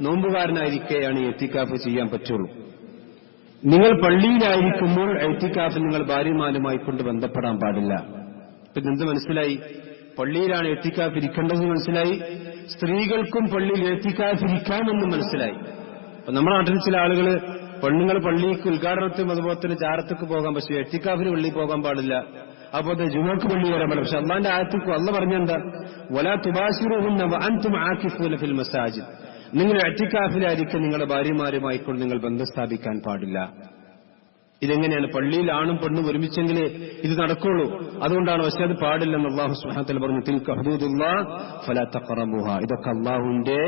നോമ്പുകാരനായിരിക്കെയാണ് ഇഅ്തികാഫ് ചെയ്യാൻ പറ്റുള്ളൂ. നിങ്ങൾ പള്ളിയിലായിരിക്കുമ്പോൾ ഇഅ്തികാഫ് നിങ്ങൾ ഭാര്യമാരുമായി കൊണ്ട് ബന്ധപ്പെടാൻ പാടില്ല. പിന്നെ എന്ത് മനസ്സിലായി? പള്ളിയിലാണ് ഇഅ്തികാഫ് ഇരിക്കേണ്ടതെന്ന് മനസ്സിലായി. സ്ത്രീകൾക്കും പള്ളിയിൽ ഇഅ്തികാഫ് ഇരിക്കാമെന്നും മനസ്സിലായി. അപ്പൊ നമ്മുടെ നാട്ടിൽ ചില ആളുകൾ പെണ്ണുങ്ങൾ പള്ളിക്ക് ഉദ്ഘാടനത്തിനും അതുപോലെ തന്നെ ചാരത്തേക്ക് പോകാൻ, പക്ഷേ ഇഅ്തികാഫിന് പള്ളിയിൽ പോകാൻ പാടില്ല, അതുപോലെ ജുമുഅക്ക് പള്ളി വരാൻ പാടില്ല. പക്ഷെ അല്ലാഹുവിന്റെ ആയത്തിൽ അല്ലാഹു പറഞ്ഞെന്താ? വലാ തുബാശിറൂഹുന്ന വഅൻതും ആകിഫൂന ഫിൽ മസാജിദ്. നിങ്ങൾ ഇഅ്തികാഫിലായിരിക്കും നിങ്ങളുടെ ഭാര്യമാരുമായി കൊണ്ട് നിങ്ങൾ ബന്ധം സ്ഥാപിക്കാൻ പാടില്ല. ഇതെങ്ങനെയാണ്? പള്ളിയിൽ ആണും പെണ്ണും ഒരുമിച്ചെങ്കിലേ ഇത് നടക്കുള്ളൂ. അതുകൊണ്ടാണ്. പക്ഷെ അത് പാടില്ലെന്ന് അല്ലാഹു സുബ്ഹാനഹു വ തആല പറഞ്ഞു, തിൽക ഹുദൂദുല്ലാഹ് ഫലാ തഖറബൂഹാ. ഇതൊക്കെ അല്ലാഹുവിന്റെ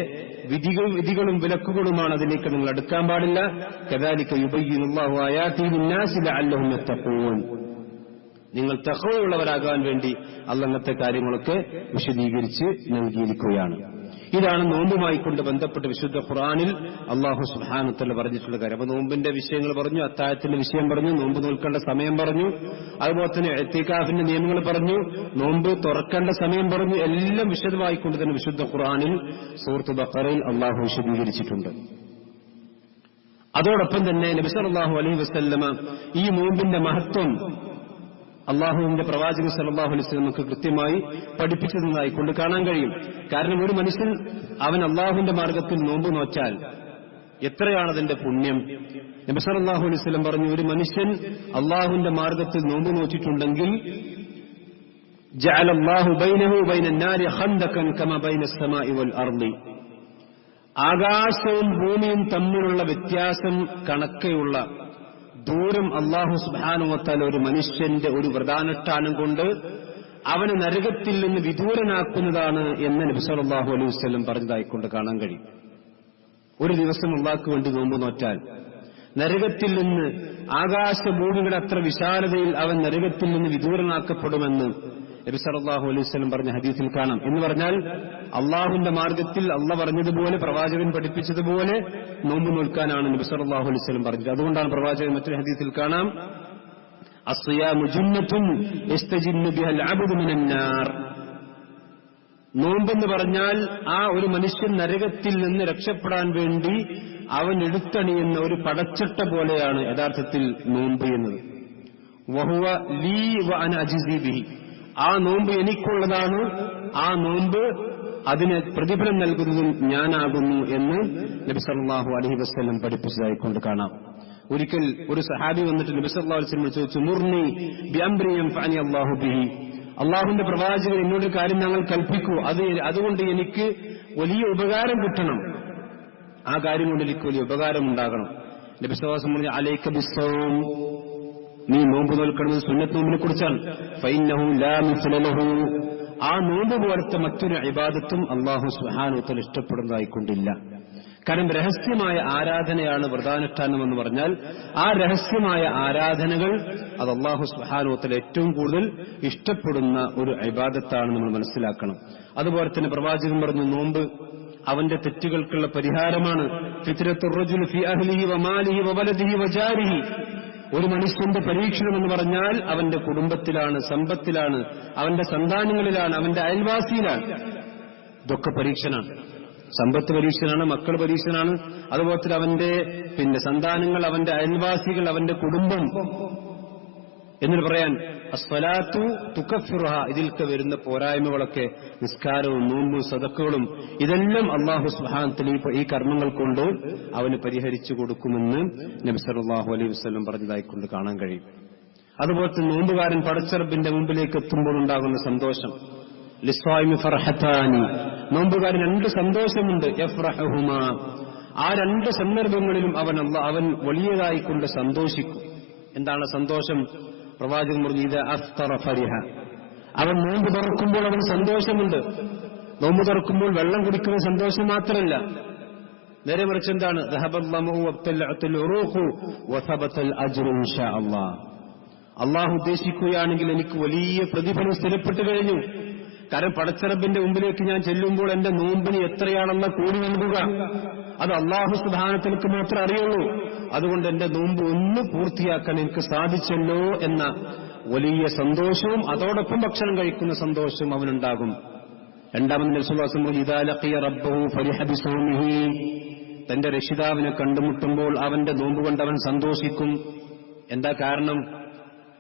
വിധികളും വിലക്കുകളുമാണ്, അതിലേക്ക് നിങ്ങൾ അടുക്കാൻ പാടില്ല. കദാലിക യുബയ്യിനുല്ലാഹു ആയാതിഹി ലിന്നാസി ലഅല്ലഹും യത്തഖൂൻ. നിങ്ങൾ തഖ്വയുള്ളവരാകാൻ വേണ്ടി അല്ലാഹു അന്നത്തെ കാര്യങ്ങളൊക്കെ വിശദീകരിച്ച് നൽകിയിരിക്കുകയാണ്. ഇതാണ് നോമ്പുമായി കൊണ്ട് ബന്ധപ്പെട്ട് വിശുദ്ധ ഖുർആനിൽ അല്ലാഹു സുബ്ഹാനഹു വ തആല പറഞ്ഞിട്ടുള്ള കാര്യം. അപ്പൊ നോമ്പിന്റെ വിഷയങ്ങൾ പറഞ്ഞു, അത്താഴത്തിന്റെ വിഷയം പറഞ്ഞു, നോമ്പ് നോൽക്കേണ്ട സമയം പറഞ്ഞു, അതുപോലെ തന്നെ ഇഅ്തികാഫിന്റെ നിയമങ്ങൾ പറഞ്ഞു, നോമ്പ് തുറക്കേണ്ട സമയം പറഞ്ഞു. എല്ലാം വിശദമായിക്കൊണ്ട് തന്നെ വിശുദ്ധ ഖുർആനിൽ സൂറത്ത് ബഖറയിൽ അല്ലാഹു വിശദീകരിച്ചിട്ടുണ്ട്. അതോടൊപ്പം തന്നെ നബി സല്ലല്ലാഹു അലൈഹി വസല്ലമ ഈ നോമ്പിന്റെ മഹത്വം അള്ളാഹുവിന്റെ പ്രവാചകൻ സല്ലല്ലാഹു അലൈഹി വസല്ലം നമുക്ക് കൃത്യമായി പഠിപ്പിച്ചതായി കൊണ്ട് കാണാൻ കഴിയും. കാരണം ഒരു മനുഷ്യൻ അവൻ അള്ളാഹുവിന്റെ മാർഗത്തിൽ നോമ്പ് നോറ്റാൽ എത്രയാണ് അതിന്റെ പുണ്യം? നബി സല്ലല്ലാഹു അലൈഹി വസല്ലം പറഞ്ഞു, ഒരു മനുഷ്യൻ അള്ളാഹുവിന്റെ മാർഗത്തിൽ നോമ്പ് നോറ്റിട്ടുണ്ടെങ്കിൽ ജഅലല്ലാഹു ബൈനഹു വബൈനന്നാരി ഖന്ദകൻ കമാ ബൈനസ്സമാഇ വൽ അർളി. ആകാശവും ഭൂമിയും തമ്മിലുള്ള വ്യത്യാസം കണക്കെയുള്ള ദൂരം അല്ലാഹു സുബ്ഹാനഹു വ തആല ഒരു മനുഷ്യന്റെ ഒരു വ്രതാനുഷ്ഠാനം കൊണ്ട് അവന് നരകത്തിൽ നിന്ന് വിദൂരനാക്കുന്നതാണ് എന്ന് നബി സല്ലല്ലാഹു അലൈഹി വസല്ലം പറഞ്ഞതായിക്കൊണ്ട് കാണാൻ കഴിയും. ഒരു ദിവസം അല്ലാഹുവിന് വേണ്ടി നോമ്പ് നോറ്റാൽ നരകത്തിൽ നിന്ന് ആകാശഭൂമികളുടെ അത്ര വിശാലതയിൽ അവൻ നരകത്തിൽ നിന്ന് വിദൂരനാക്കപ്പെടുമെന്ന് നബി സല്ലല്ലാഹു അലൈഹി വസല്ലം പറഞ്ഞ ഹദീസിൽ കാണാം. എന്ന് പറഞ്ഞാൽ അള്ളാഹുവിന്റെ മാർഗത്തിൽ അള്ളാഹ് പറഞ്ഞതുപോലെ പ്രവാചകൻ പഠിപ്പിച്ചതുപോലെ നോമ്പ് നോൽക്കാനാണ് നബി സല്ലല്ലാഹു അലൈഹി വസല്ലം പറഞ്ഞത്. അതുകൊണ്ടാണ് പ്രവാചകൻ മറ്റൊരു ഹദീസിൽ കാണാം, അസ്സിയാമു ജുന്നത്തുൻ യസ്തജിന്നു ബിഹൽ അബ്ദു മിനന്നാർ. നോമ്പെന്ന് പറഞ്ഞാൽ ആ ഒരു മനുഷ്യൻ നരകത്തിൽ നിന്ന് രക്ഷപ്പെടാൻ വേണ്ടി അവൻ എടുത്തണിയുന്ന ഒരു പടച്ചട്ട പോലെയാണ് യഥാർത്ഥത്തിൽ നോമ്പ് എന്നത്. വഹുവ ലീ വ അന അജ്സി ബിഹി. ആ നോമ്പ് എനിക്കുള്ളതാണ്, ആ നോമ്പ് അതിന് പ്രതിഫലം നൽകുന്നതും ഞാനാകുന്നു എന്ന് നബി സല്ലല്ലാഹു അലൈഹി വസല്ലം പഠിപ്പിച്ചതായിക്കൊണ്ട് കാണാം. ഒരിക്കൽ ഒരു സഹാബി വന്നിട്ട് നബി സല്ലല്ലാഹു അലൈഹി വസല്ലം ചോദിച്ചു, മുർനി ബിഅംരി യൻഫഅനി അല്ലാഹു ബിഹി. അള്ളാഹുവിന്റെ പ്രവാചകൻ എന്നോട് കാര്യം ഞങ്ങൾ കൽപ്പിക്കൂ, അതുകൊണ്ട് എനിക്ക് വലിയ ഉപകാരം കിട്ടണം, ആ കാര്യം കൊണ്ട് എനിക്ക് വലിയ ഉപകാരം ഉണ്ടാകണം. നബി സല്ലല്ലാഹു അലൈഹി വസല്ലം പറഞ്ഞു, അലൈക ബിസ്സൗം, നീ നോമ്പ് നോൽക്കണമെന്ന് സുന്നത്ത് നോമ്പിനെ കുറിച്ചാണ്. ഫഇന്നഹു ലാ മിസ്ല ലഹു. ആ നോമ്പ് പോലത്തെ മറ്റൊരു ഇബാദത്തും അല്ലാഹു സുബ്ഹാനഹു വ തആല ഇഷ്ടപ്പെടുന്നതായിക്കൊണ്ടില്ല. കാരണം രഹസ്യമായ ആരാധനയാണ് വ്രതാനുഷ്ഠാനം എന്ന് പറഞ്ഞാൽ ആ രഹസ്യമായ ആരാധനകൾ അത് അല്ലാഹു സുബ്ഹാനഹു വ തആല ഏറ്റവും കൂടുതൽ ഇഷ്ടപ്പെടുന്ന ഒരു ഇബാദത്താണ് നമ്മൾ മനസ്സിലാക്കണം. അതുപോലെ തന്നെ പ്രവാചകൻ പറഞ്ഞു, നോമ്പ് അവന്റെ തെറ്റുകൾക്കുള്ള പരിഹാരമാണ്. ഫിത്റത്തുർ റജുൽ ഫി അഹ്ലിഹി വ മാലിഹി വ വലദിഹി വ ജാരിഹി. ഒരു മനുഷ്യന്റെ പരീക്ഷണം എന്ന് പറഞ്ഞാൽ അവന്റെ കുടുംബത്തിലാണ്, സമ്പത്തിലാണ്, അവന്റെ സന്താനങ്ങളിലാണ്, അവന്റെ അയൽവാസിയിലാണ്. ഇതൊക്കെ പരീക്ഷനാണ്. സമ്പത്ത് പരീക്ഷനാണ്, മക്കൾ പരീക്ഷനാണ്, അതുപോലെ അവന്റെ സന്താനങ്ങൾ, അവന്റെ അയൽവാസികൾ, അവന്റെ കുടുംബം, എന്നിട്ട് പറയാൻ അസ്സലാത്തു തുകഫിറുഹ, ഇതിൽക്ക് വരുന്ന പോരായ്മകളൊക്കെ നിസ്കാരവും നോമ്പും സദഖകളും ഇതെല്ലാം അല്ലാഹു സുബ്ഹാനഹു വ തആല ഈ കർമ്മങ്ങൾ കൊണ്ട് അവന് പരിഹരിച്ചു കൊടുക്കുമെന്ന് നബി സല്ലല്ലാഹു അലൈഹി വസല്ലം പറഞ്ഞതായിക്കൊണ്ട് കാണാൻ കഴിയും. അതുപോലെ തന്നെ നോമ്പുകാരൻ പടച്ചറബിന്റെ മുമ്പിലേക്ക് എത്തുമ്പോൾ ഉണ്ടാകുന്ന സന്തോഷം. ലിസ്വായിമി ഫർഹത്താനി, നോമ്പുകാരൻ 2 സന്തോഷമുണ്ട്. യഫ്റഹുമാ, ആ 2 സന്ദർഭങ്ങളിലും അവൻ വലിയതായിക്കൊണ്ട് സന്തോഷിക്കും. എന്താണ് സന്തോഷം? പ്രവാചകൻ പറഞ്ഞു, ഇത് അഫ്തറ ഫരിഹ, അവൻ നോമ്പ് തുറക്കുമ്പോൾ അവൻ സന്തോഷമുണ്ട്. നോമ്പ് തുറക്കുമ്പോൾ വെള്ളം കുടിക്കുന്ന സന്തോഷം മാത്രമല്ല, നേരെ മറിച്ച് എന്താണ്? അള്ളാഹു ഉദ്ദേശിക്കുകയാണെങ്കിൽ എനിക്ക് വലിയ പ്രതിഫലം സ്ഥിരപ്പെട്ടു കഴിഞ്ഞു. കാരണം പടച്ചറബിന്റെ മുമ്പിലേക്ക് ഞാൻ ചെല്ലുമ്പോൾ എന്റെ നോമ്പിന് എത്രയാണെന്ന കൂടി നൽകുക അത് അള്ളാഹു സുബ്ഹാനഹു മാത്രമേ അറിയുള്ളൂ. അതുകൊണ്ട് എന്റെ നോമ്പ് ഒന്ന് പൂർത്തിയാക്കാൻ എനിക്ക് സാധിച്ചല്ലോ എന്ന വലിയ സന്തോഷവും അതോടൊപ്പം ഭക്ഷണം കഴിക്കുന്ന സന്തോഷവും അവനുണ്ടാകും. രണ്ടാമത് നബി സല്ലല്ലാഹു അലൈഹി വസല്ലം ഇദാ ലഖിയ റബ്ബഹു ഫരിഹ ബിസൗമിഹി, തന്റെ രക്ഷിതാവിനെ കണ്ടുമുട്ടുമ്പോൾ അവന്റെ നോമ്പ് കൊണ്ട് അവൻ സന്തോഷിക്കും. എന്താ കാരണം?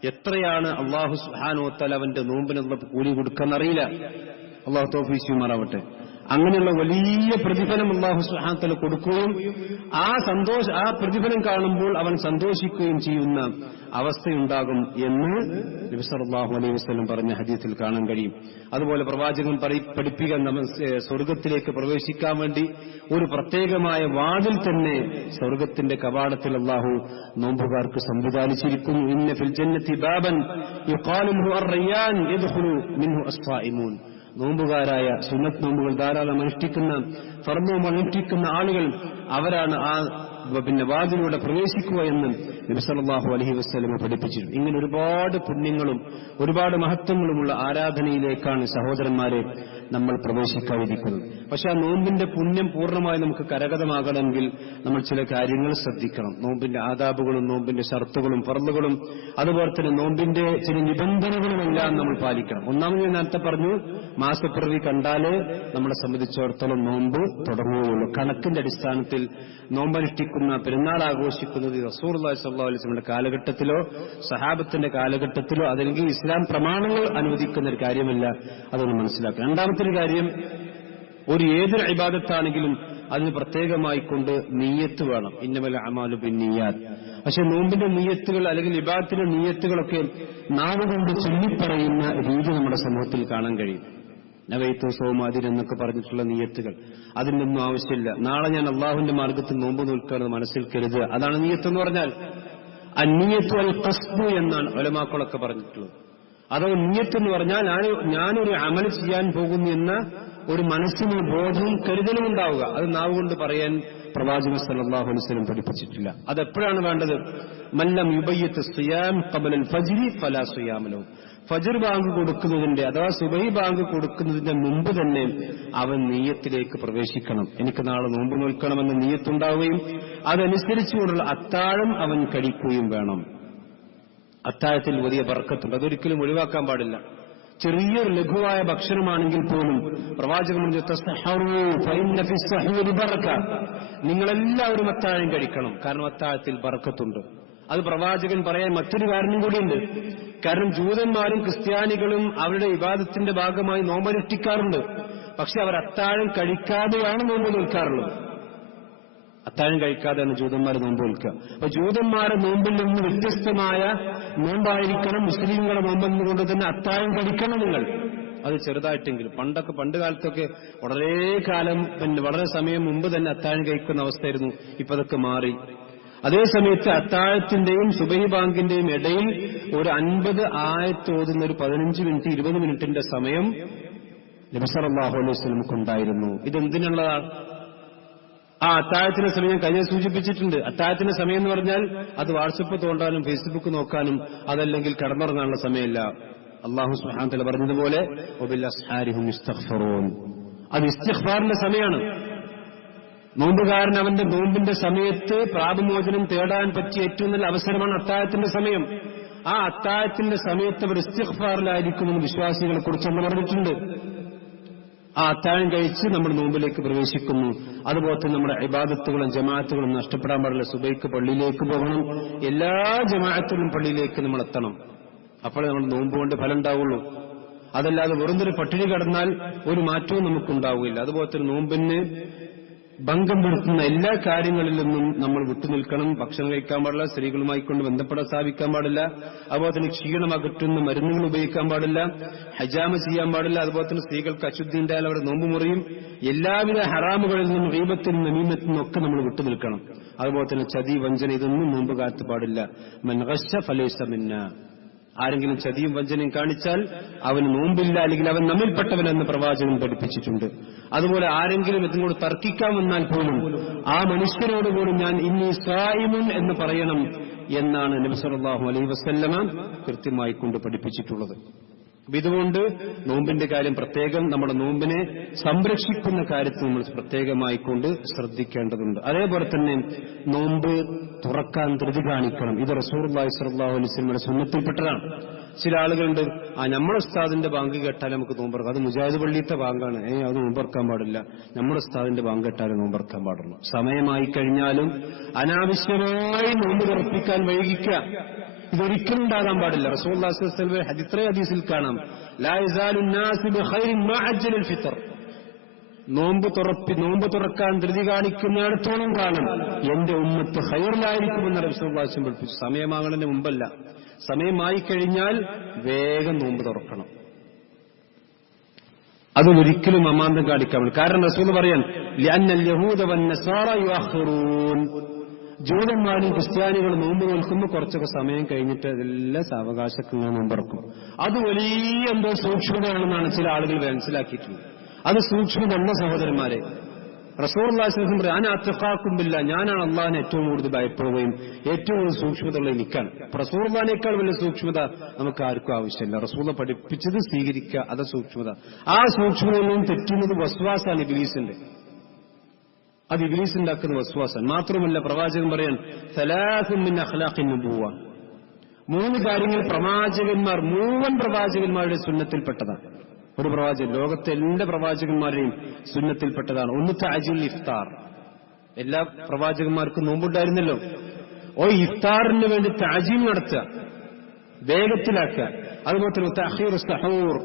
എത്രയാണ് അല്ലാഹു സുബ്ഹാനഹു വ തആല അവന്റെ നോമ്പിനുള്ള കൂലി കൊടുക്കാന്നറിയില്ല. അല്ലാഹു തൗഫീഖ് ചെയ്യുമാറാവട്ടെ. അങ്ങനെയുള്ള വലിയ പ്രതിഫലം അല്ലാഹു സുബ്ഹാനഹു വ തആല കൊടുക്കുകയും ആ പ്രതിഫലം കാണുമ്പോൾ അവൻ സന്തോഷിക്കുകയും ചെയ്യുന്ന അവസ്ഥയുണ്ടാകും എന്ന് നബി സല്ലല്ലാഹു അലൈഹി വസല്ലം പറഞ്ഞ ഹദീസിൽ കാണാൻ കഴിയും. അതുപോലെ പ്രവാചകൻ പഠിപ്പിക്കാൻ സ്വർഗത്തിലേക്ക് പ്രവേശിക്കാൻ വേണ്ടി ഒരു പ്രത്യേകമായ വാതിൽ തന്നെ സ്വർഗത്തിന്റെ കവാടത്തിൽ അല്ലാഹു നോമ്പുകാർക്ക് സംവിധാനിച്ചിരിക്കുന്നു. ഇന്ന ഫിൽ ജന്നത്തി ബാബൻ യുഖാലു ലഹു അർ-റയ്യാൻ യദ്ഖുലു മിൻഹു അസ്സായിമൂൻ, നോമ്പുകാരായ സുന്നത്ത് നോമ്പുകൾ ധാരാളം അനുഷ്ഠിക്കുന്ന ഫർദ് നോമ്പ് അനുഷ്ഠിക്കുന്ന ആളുകൾ അവരാണ് ആ വാതിലൂടെ പ്രവേശിക്കുക എന്ന് നബി സല്ലല്ലാഹു അലൈഹി വസല്ലം പഠിപ്പിച്ചിരുന്നു. ഇങ്ങനെ ഒരുപാട് പുണ്യങ്ങളും ഒരുപാട് മഹത്വങ്ങളുമുള്ള ആരാധനയിലേക്കാണ് സഹോദരന്മാരെ നമ്മൾ പ്രവേശിക്കാതിരിക്കുന്നത്. പക്ഷെ ആ നോമ്പിന്റെ പുണ്യം പൂർണ്ണമായി നമുക്ക് കരഗതമാകണമെങ്കിൽ നമ്മൾ ചില കാര്യങ്ങൾ ശ്രദ്ധിക്കണം. നോമ്പിന്റെ ആദാബുകളും നോമ്പിന്റെ ഷർത്തുകളും ഫർളുകളും അതുപോലെ തന്നെ നോമ്പിന്റെ ചില നിബന്ധനകളുമെല്ലാം നമ്മൾ പാലിക്കണം. ഒന്നാമത് ഞാൻ നേരത്തെ പറഞ്ഞു, മാസപ്പിറവി കണ്ടാലേ നമ്മളെ സംബന്ധിച്ചിടത്തോളം നോമ്പ് തുടങ്ങുകയുള്ളൂ. കണക്കിന്റെ അടിസ്ഥാനത്തിൽ നോമ്പനുഷ്ഠിക്കുന്ന പെരുന്നാൾ ആഘോഷിക്കുന്നത് റസൂലുള്ളാഹി സ്വല്ലല്ലാഹു അലൈഹി വസല്ലമയുടെ കാലഘട്ടത്തിലോ സഹാബത്തിന്റെ കാലഘട്ടത്തിലോ അതല്ലെങ്കിൽ ഇസ്ലാം പ്രമാണങ്ങൾ അനുവദിക്കുന്ന ഒരു കാര്യമല്ല. അതൊന്ന് മനസ്സിലാക്കുക. രണ്ടാമത്തെ ഒരു കാര്യം, ഒരു ഏതൊരു ഇബാദത്താണെങ്കിലും അതിന് പ്രത്യേകമായി കൊണ്ട് നിയ്യത്ത് വേണം. ഇന്നമൽ അഅമാലു ബിന്നിയ്യാത്ത്. പക്ഷെ നോമ്പിന്റെ നിയ്യത്തുകൾ അല്ലെങ്കിൽ ഇബാദത്തിന്റെ നിയ്യത്തുകളൊക്കെ നാവ് കൊണ്ട് ചൊല്ലിപ്പറയുന്ന രീതി നമ്മുടെ സമൂഹത്തിൽ കാണാൻ കഴിയും. നവൈത്തു സോമാദിൻ എന്നൊക്കെ പറഞ്ഞിട്ടുള്ള നിയ്യത്തുകൾ, അതിന്റെ ഒന്നും ആവശ്യമില്ല. നാളെ ഞാൻ അള്ളാഹുവിന്റെ മാർഗത്തിൽ നോമ്പ് നിൽക്കുന്നത് മനസ്സിൽ കരുതുക, അതാണ് നിയ്യത്ത് എന്ന് പറഞ്ഞാൽ. അന്നിയത്തു അൽ ഖസ്ദു എന്നാണ് ഉലമാക്കളൊക്കെ പറഞ്ഞിട്ടുള്ളത്. അതോ നിയ്യത്ത് എന്ന് പറഞ്ഞാൽ ഞാനൊരു അമൽ ചെയ്യാൻ പോകുന്നു എന്ന ഒരു മനസ്സിന് ബോധവും കരുതലും ഉണ്ടാവുക. അത് നാവ് കൊണ്ട് പറയാൻ പ്രവാചകൻ സല്ലല്ലാഹു അലൈഹി വസല്ലം പഠിപ്പിച്ചിട്ടില്ല. അതെപ്പോഴാണ് വേണ്ടത്? മല്ലം യുബയ്യിത്ത് സിയാം ഖബലൽ ഫജ്രി ഫലാ സിയാമ ലഹു, ഫജ്ർ ബാങ്ക് കൊടുക്കുന്നതിന്റെ അഥവാ സുബഹി ബാങ്ക് കൊടുക്കുന്നതിന്റെ മുമ്പ് തന്നെ അവൻ നിയ്യത്തിലേക്ക് പ്രവേശിക്കണം. എനിക്ക് നാളെ നോമ്പ് നോൽക്കണമെന്ന നിയ്യത്തുണ്ടാവുകയും അതനുസരിച്ചുകൊണ്ടുള്ള അത്താഴം അവൻ കഴിക്കുകയും വേണം. അത്താഴത്തിൽ വലിയ ബർക്കത്തുണ്ട്, അതൊരിക്കലും ഒഴിവാക്കാൻ പാടില്ല. ചെറിയൊരു ലഘുവായ ഭക്ഷണമാണെങ്കിൽ പോലും പ്രവാചകൻ നിങ്ങളെല്ലാവരും അത്താഴം കഴിക്കണം, കാരണം അത്താഴത്തിൽ ബർക്കത്തുണ്ട്. അത് പ്രവാചകൻ പറയാൻ മറ്റൊരു കാരണം കൂടിയുണ്ട്. കാരണം ജൂതന്മാരും ക്രിസ്ത്യാനികളും അവരുടെ ഇബാദത്തിന്റെ ഭാഗമായി നോമ്പനുഷ്ഠിക്കാറുണ്ട്. പക്ഷെ അവർ അത്താഴം കഴിക്കാതെയാണ് നോമ്പ് നിൽക്കാറുള്ളത്. അത്താഴം കഴിക്കാതെയാണ് ജൂതന്മാർ നോമ്പ് നിൽക്കുക. അപ്പൊ ജൂതന്മാരെ നോമ്പിൽ നിന്ന് വ്യത്യസ്തമായ നോമ്പായിരിക്കണം മുസ്ലിങ്ങളുടെ നോമ്പെന്നുകൊണ്ട് തന്നെ അത്താഴം കഴിക്കണം നിങ്ങൾ. അത് ചെറുതായിട്ടെങ്കിലും. പണ്ട് കാലത്തൊക്കെ വളരെ കാലം വളരെ സമയം മുമ്പ് തന്നെ അത്താഴം കഴിക്കുന്ന അവസ്ഥയായിരുന്നു. ഇപ്പൊ അതൊക്കെ മാറി. അതേ സമയത്ത് അത്താഴത്തിന്റെയും സുബഹി ബാങ്കിന്റെയും ഇടയിൽ ഒരു 50 ആയത്ത് ഓതുന്ന ഒരു 15 മിനിറ്റ് 20 മിനിറ്റിന്റെ സമയം നബി സല്ലല്ലാഹു അലൈഹി വസല്ലമക്ക് ഉണ്ടായിരുന്നു. ഇതെന്തിനുള്ളതാണ്? ആ അത്താഴത്തിന്റെ സമയം ഞാൻ കഴിഞ്ഞ സൂചിപ്പിച്ചിട്ടുണ്ട്. അത്താഴത്തിന്റെ സമയം എന്ന് പറഞ്ഞാൽ അത് വാട്സപ്പ് തോണ്ടാനും ഫേസ്ബുക്ക് നോക്കാനും അതല്ലെങ്കിൽ കടന്നുറങ്ങാനുള്ള സമയമല്ല. അല്ലാഹു സുബ്ഹാനഹു വ തആല പറഞ്ഞതുപോലെ വബിൽ അസ്ഹാരി ഹും യസ്തഗ്ഫിറൂൻ, അത് ഇസ്തിഗ്ഫാറിന്റെ സമയമാണ്. നോമ്പുകാരൻ അവന്റെ നോമ്പിന്റെ സമയത്ത് പാപമോചനം തേടാൻ പറ്റിയ ഏറ്റവും നല്ല അവസരമാണ് അത്താഴത്തിന്റെ സമയം. ആ അത്താഴത്തിന്റെ സമയത്ത് അവർ ഇസ്തിഗ്ഫാറിലായിരിക്കുമെന്ന് വിശ്വാസികളെ കുറിച്ച് നമ്മൾ പറഞ്ഞിട്ടുണ്ട്. ആ അത്താഴം കഴിച്ച് നമ്മൾ നോമ്പിലേക്ക് പ്രവേശിക്കുന്നു. അതുപോലെ തന്നെ നമ്മുടെ ഇബാദത്തുകളും ജമാഅത്തുകളും നഷ്ടപ്പെടാൻ പാടില്ല. സുബൈക്ക് പള്ളിയിലേക്ക് പോകണം. എല്ലാ ജമാഅത്തിലും പള്ളിയിലേക്ക് നമ്മൾ എത്തണം. അപ്പോഴേ നമ്മൾ നോമ്പ് കൊണ്ട് ഫലം ഉണ്ടാവുള്ളൂ. അതല്ലാതെ വെറുതെ പട്ടിണി കിടന്നാൽ ഒരു മാറ്റവും നമുക്കുണ്ടാവുകയില്ല. അതുപോലെ തന്നെ നോമ്പിന് ഭംഗം വരുത്തുന്ന എല്ലാ കാര്യങ്ങളിൽ നിന്നും നമ്മൾ വിട്ടുനിൽക്കണം. ഭക്ഷണം കഴിക്കാൻ പാടില്ല, സ്ത്രീകളുമായി കൊണ്ട് ബന്ധപ്പെടാൻ സ്ഥാപിക്കാൻ പാടില്ല, അതുപോലെ തന്നെ ക്ഷീണം അകറ്റുന്ന മരുന്നുകൾ ഉപയോഗിക്കാൻ പാടില്ല, ഹജാമ ചെയ്യാൻ പാടില്ല, അതുപോലെ തന്നെ സ്ത്രീകൾക്ക് അശുദ്ധി ഉണ്ടായാൽ അവരുടെ നോമ്പ് മുറിയും. എല്ലാവിധ ഹറാമുകളിൽ നിന്നും ഗീബത്തിനും നമീമത്തിൽ നിന്നും ഒക്കെ നമ്മൾ വിട്ടുനിൽക്കണം. അതുപോലെ തന്നെ ചതി, വഞ്ചന, ഇതൊന്നും നോമ്പ് കാലത്ത് പാടില്ല. മൻ ഗശ്ശ ഫലൈസ മിന്നാ, ആരെങ്കിലും ചതിയും വഞ്ചനയും കാണിച്ചാൽ അവന് നോമ്പില്ല, അല്ലെങ്കിൽ അവൻ നമ്മിൽപ്പെട്ടവനെന്ന് പ്രവാചകൻ പഠിപ്പിച്ചിട്ടുണ്ട്. അതുപോലെ ആരെങ്കിലും ഇതിനോട് തർക്കിക്കാൻ വന്നാൽ പോലും ആ മനുഷ്യരോട് പോലും ഞാൻ ഇന്നി സായിമുൻ എന്ന് പറയണം എന്നാണ് നബി സല്ലല്ലാഹു അലൈഹി വസല്ലമ കൃത്യമായി കൊണ്ട് പഠിപ്പിച്ചിട്ടുള്ളത്. ഇതുകൊണ്ട് നോമ്പിന്റെ കാര്യം പ്രത്യേകം, നമ്മുടെ നോമ്പിനെ സംരക്ഷിക്കുന്ന കാര്യത്തിൽ നമ്മൾ പ്രത്യേകമായി കൊണ്ട് ശ്രദ്ധിക്കേണ്ടതുണ്ട്. അതേപോലെ തന്നെ നോമ്പ് തുറക്കാൻ ധൃതി കാണിക്കണം. ഇത് റസൂലുള്ളാഹി സ്വല്ലല്ലാഹു അലൈഹി വസല്ലമയുടെ സുന്നത്തിൽപ്പെട്ടതാണ്. ചില ആളുകളുണ്ട്, നമ്മുടെ ഉസ്താദിന്റെ ബാങ്ക് കേട്ടാൽ നമുക്ക് നോമ്പറക്കാം, അത് മുജാഹിദ് പള്ളിയിലത്തെ ബാങ്കാണ്, അത് നോമ്പറക്കാൻ പാടില്ല, നമ്മുടെ ഉസ്താദിന്റെ ബാങ്ക് കേട്ടാലേ നോമ്പറക്കാൻ പാടുള്ളൂ. സമയമായി കഴിഞ്ഞാലും അനാവശ്യമായി നോമ്പ് തുറപ്പിക്കാൻ വൈകിക്കുക, ഇതൊരിക്കലും ഉണ്ടാകാൻ പാടില്ല. റസൂലുള്ളാഹി സ്വല്ലല്ലാഹു അലൈഹി വസല്ലം ഇത്രേ ഹദീസിൽ കാണാം, ലാ യസാലു നാസു ബിഖൈരിൻ മാ അജ്ജലൽ ഫിത്ർ, നോമ്പ് തുറക്കാൻ ധൃതി കാണിക്കുന്നിടത്തോളം കാലം എന്റെ ഉമ്മത്ത് ഖൈറിലായിരിക്കുമെന്ന് റസൂലുള്ളാഹി സ്വല്ലല്ലാഹു അലൈഹി വസല്ലം പഠിപ്പിച്ചു. സമയമാകുന്നതിന് മുമ്പല്ല, സമയമായി കഴിഞ്ഞാൽ വേഗം നോമ്പ് തുറക്കണം. അത് ഒരിക്കലും അമാന്തം കാണിക്കാൻ പറ്റില്ല. കാരണം റസൂൽ പറയാൻ ലിഅന്നൽ യഹൂദ വന്നസാറ യുഅഖിറൂൻ, ജൂതന്മാരും ക്രിസ്ത്യാനികളും നോമ്പ് നോൽക്കുമ്പോൾ കുറച്ചൊക്കെ സമയം കഴിഞ്ഞിട്ട് അതെല്ലാം സാവകാശത്തിൽ നോമ്പറക്കും. അത് വലിയ എന്തോ സൂക്ഷ്മതയാണെന്നാണ് ചില ആളുകൾ മനസ്സിലാക്കിയിട്ടുള്ളത്. അത് സൂക്ഷ്മതല്ല സഹോദരന്മാരെ. റസൂലുള്ളാഹി സ്വല്ലല്ലാഹു അലൈഹി വസല്ലം അന അത്ഖാകും ബില്ലാഹ്, ഞാനാണ് അള്ളാഹിനെ ഏറ്റവും കൂടുതൽ ഭയപ്പെടുകയും ഏറ്റവും കൂടുതൽ സൂക്ഷ്മതയുള്ള എനിക്കാണ്. റസൂലുള്ളാഹിനേക്കാൾ വലിയ സൂക്ഷ്മത നമുക്ക് ആർക്കും ആവശ്യമില്ല. റസൂൽ പഠിപ്പിച്ചത് സ്വീകരിക്കുക, അത് സൂക്ഷ്മത. ആ സൂക്ഷ്മതയിൽ നിന്നും തെറ്റുന്നത് വസ്വാസാണ്, ഇബ്ലീസിന്റെ. അത് ഇബ്ലീസ് ഉണ്ടാക്കുന്ന വസ്വാസാണ്. മാത്രമല്ല പ്രവാചകൻ പറയാൻ സലാസുൻ മിൻ അഖ്ലാഖിൻ നുബുവ്വ, 3 കാര്യങ്ങൾ പ്രവാചകന്മാർ, മുഴുവൻ പ്രവാചകന്മാരുടെ സുന്നത്തിൽപ്പെട്ടതാണ്. ഒരു പ്രവാചകൻ, ലോകത്തെ എല്ലാ പ്രവാചകന്മാരുടെയും സുന്നത്തിൽപ്പെട്ടതാണ്. ഒന്ന് തഅജീൽ ഇഫ്താർ, എല്ലാ പ്രവാചകന്മാർക്കും നോമ്പുണ്ടായിരുന്നല്ലോ. ഇഫ്താറിന് വേണ്ടി തഅജീൽ നടത്തുക, വേഗത്തിലാക്കുക. അതുപോലെ തന്നെ തഅഖീർ സഹൂർ,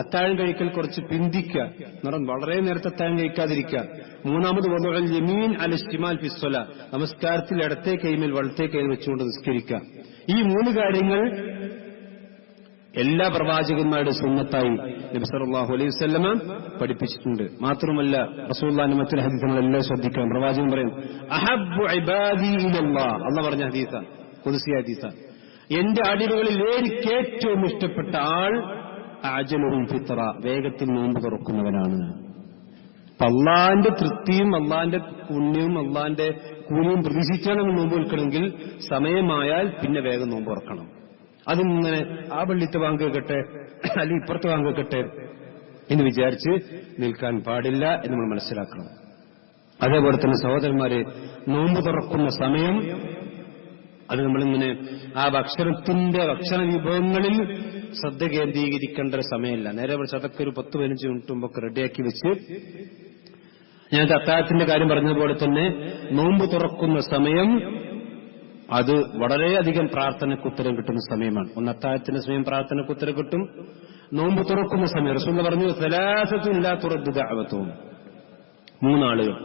അത്താഴം കഴിക്കൽ കുറച്ച് പിന്തിക്കുക, വളരെ നേരത്തെ അത്താഴം കഴിക്കാതിരിക്കുക. മൂന്നാമത് വദഉൽ യമീൻ അൽ ഇസ്തിമാൽ ഫി സ്വലാ, നമസ്കാരത്തിൽ ഇടത്തെ കൈമേൽ വലത്തെ കൈ വെച്ചുകൊണ്ട് നിസ്കരിക്കുക. ഈ 3 കാര്യങ്ങൾ എല്ലാ പ്രവാചകന്മാരുടെ സുന്നത്തായി നബി സല്ലല്ലാഹു അലൈഹി വസല്ലമ പഠിപ്പിച്ചിട്ടുണ്ട്. മാത്രമല്ല റസൂലുള്ളാഹിന്റെ മറ്റൊരു ഹദീസ് നമ്മളെല്ലാം ശ്രദ്ധിക്കണം. പ്രവാചകൻ പറയും അഹബ്ബു ഇബാദി ഇലല്ലാഹ്, അല്ലാഹ് പറഞ്ഞ ഹദീസാണ്, ഖുദ്സി ഹദീസാണ്. എന്റെ അടിമകളിൽ എനിക്ക് ഏറ്റവും ഇഷ്ടപ്പെട്ട ആൾ അജലുഹും ഫിത്ര, വേഗത്തിൽ നോമ്പ് തുറക്കുന്നവനാണ്. അള്ളാന്റെ തൃപ്തിയും അള്ളാന്റെ പുണ്യവും അള്ളാന്റെ കൂലിയും പ്രതീക്ഷിച്ചാണ് നോമ്പ് നിൽക്കണമെങ്കിൽ സമയമായാൽ പിന്നെ വേഗം നോമ്പ് തുറക്കണം. അതിങ്ങനെ ആ പള്ളിത്തെ ബാങ്ക് കേട്ടെ അല്ലെങ്കിൽ ഇപ്പുറത്തെ ബാങ്ക് കേട്ടെ എന്ന് വിചാരിച്ച് നിൽക്കാൻ പാടില്ല എന്ന് നമ്മൾ മനസ്സിലാക്കണം. അതേപോലെ തന്നെ സഹോദരന്മാരെ, നോമ്പ് തുറക്കുന്ന സമയം അത് നമ്മളിങ്ങനെ ആ ഭക്ഷണ വിഭവങ്ങളിൽ ശ്രദ്ധ കേന്ദ്രീകരിക്കേണ്ട ഒരു സമയമല്ല. നേരെ മറിച്ച് അതൊക്കെ ഒരു 10-15 മിനിറ്റ് മുമ്പൊക്കെ റെഡിയാക്കി വെച്ച്, ഞാൻ അത്താഴത്തിന്റെ കാര്യം പറഞ്ഞതുപോലെ തന്നെ നോമ്പ് തുറക്കുന്ന സമയം അത് വളരെയധികം പ്രാർത്ഥനയ്ക്ക് ഉത്തരം കിട്ടുന്ന സമയമാണ്. ഒന്ന് അത്താഴത്തിന്റെ സമയം പ്രാർത്ഥനയ്ക്ക് ഉത്തരം കിട്ടും. നോമ്പ് തുറക്കുന്ന സമയം റസൂൽ പറഞ്ഞു സലാസത്തുൻ ലാ തുറദ്ദു ദഅവതുഹും, 3 ആളുകൾ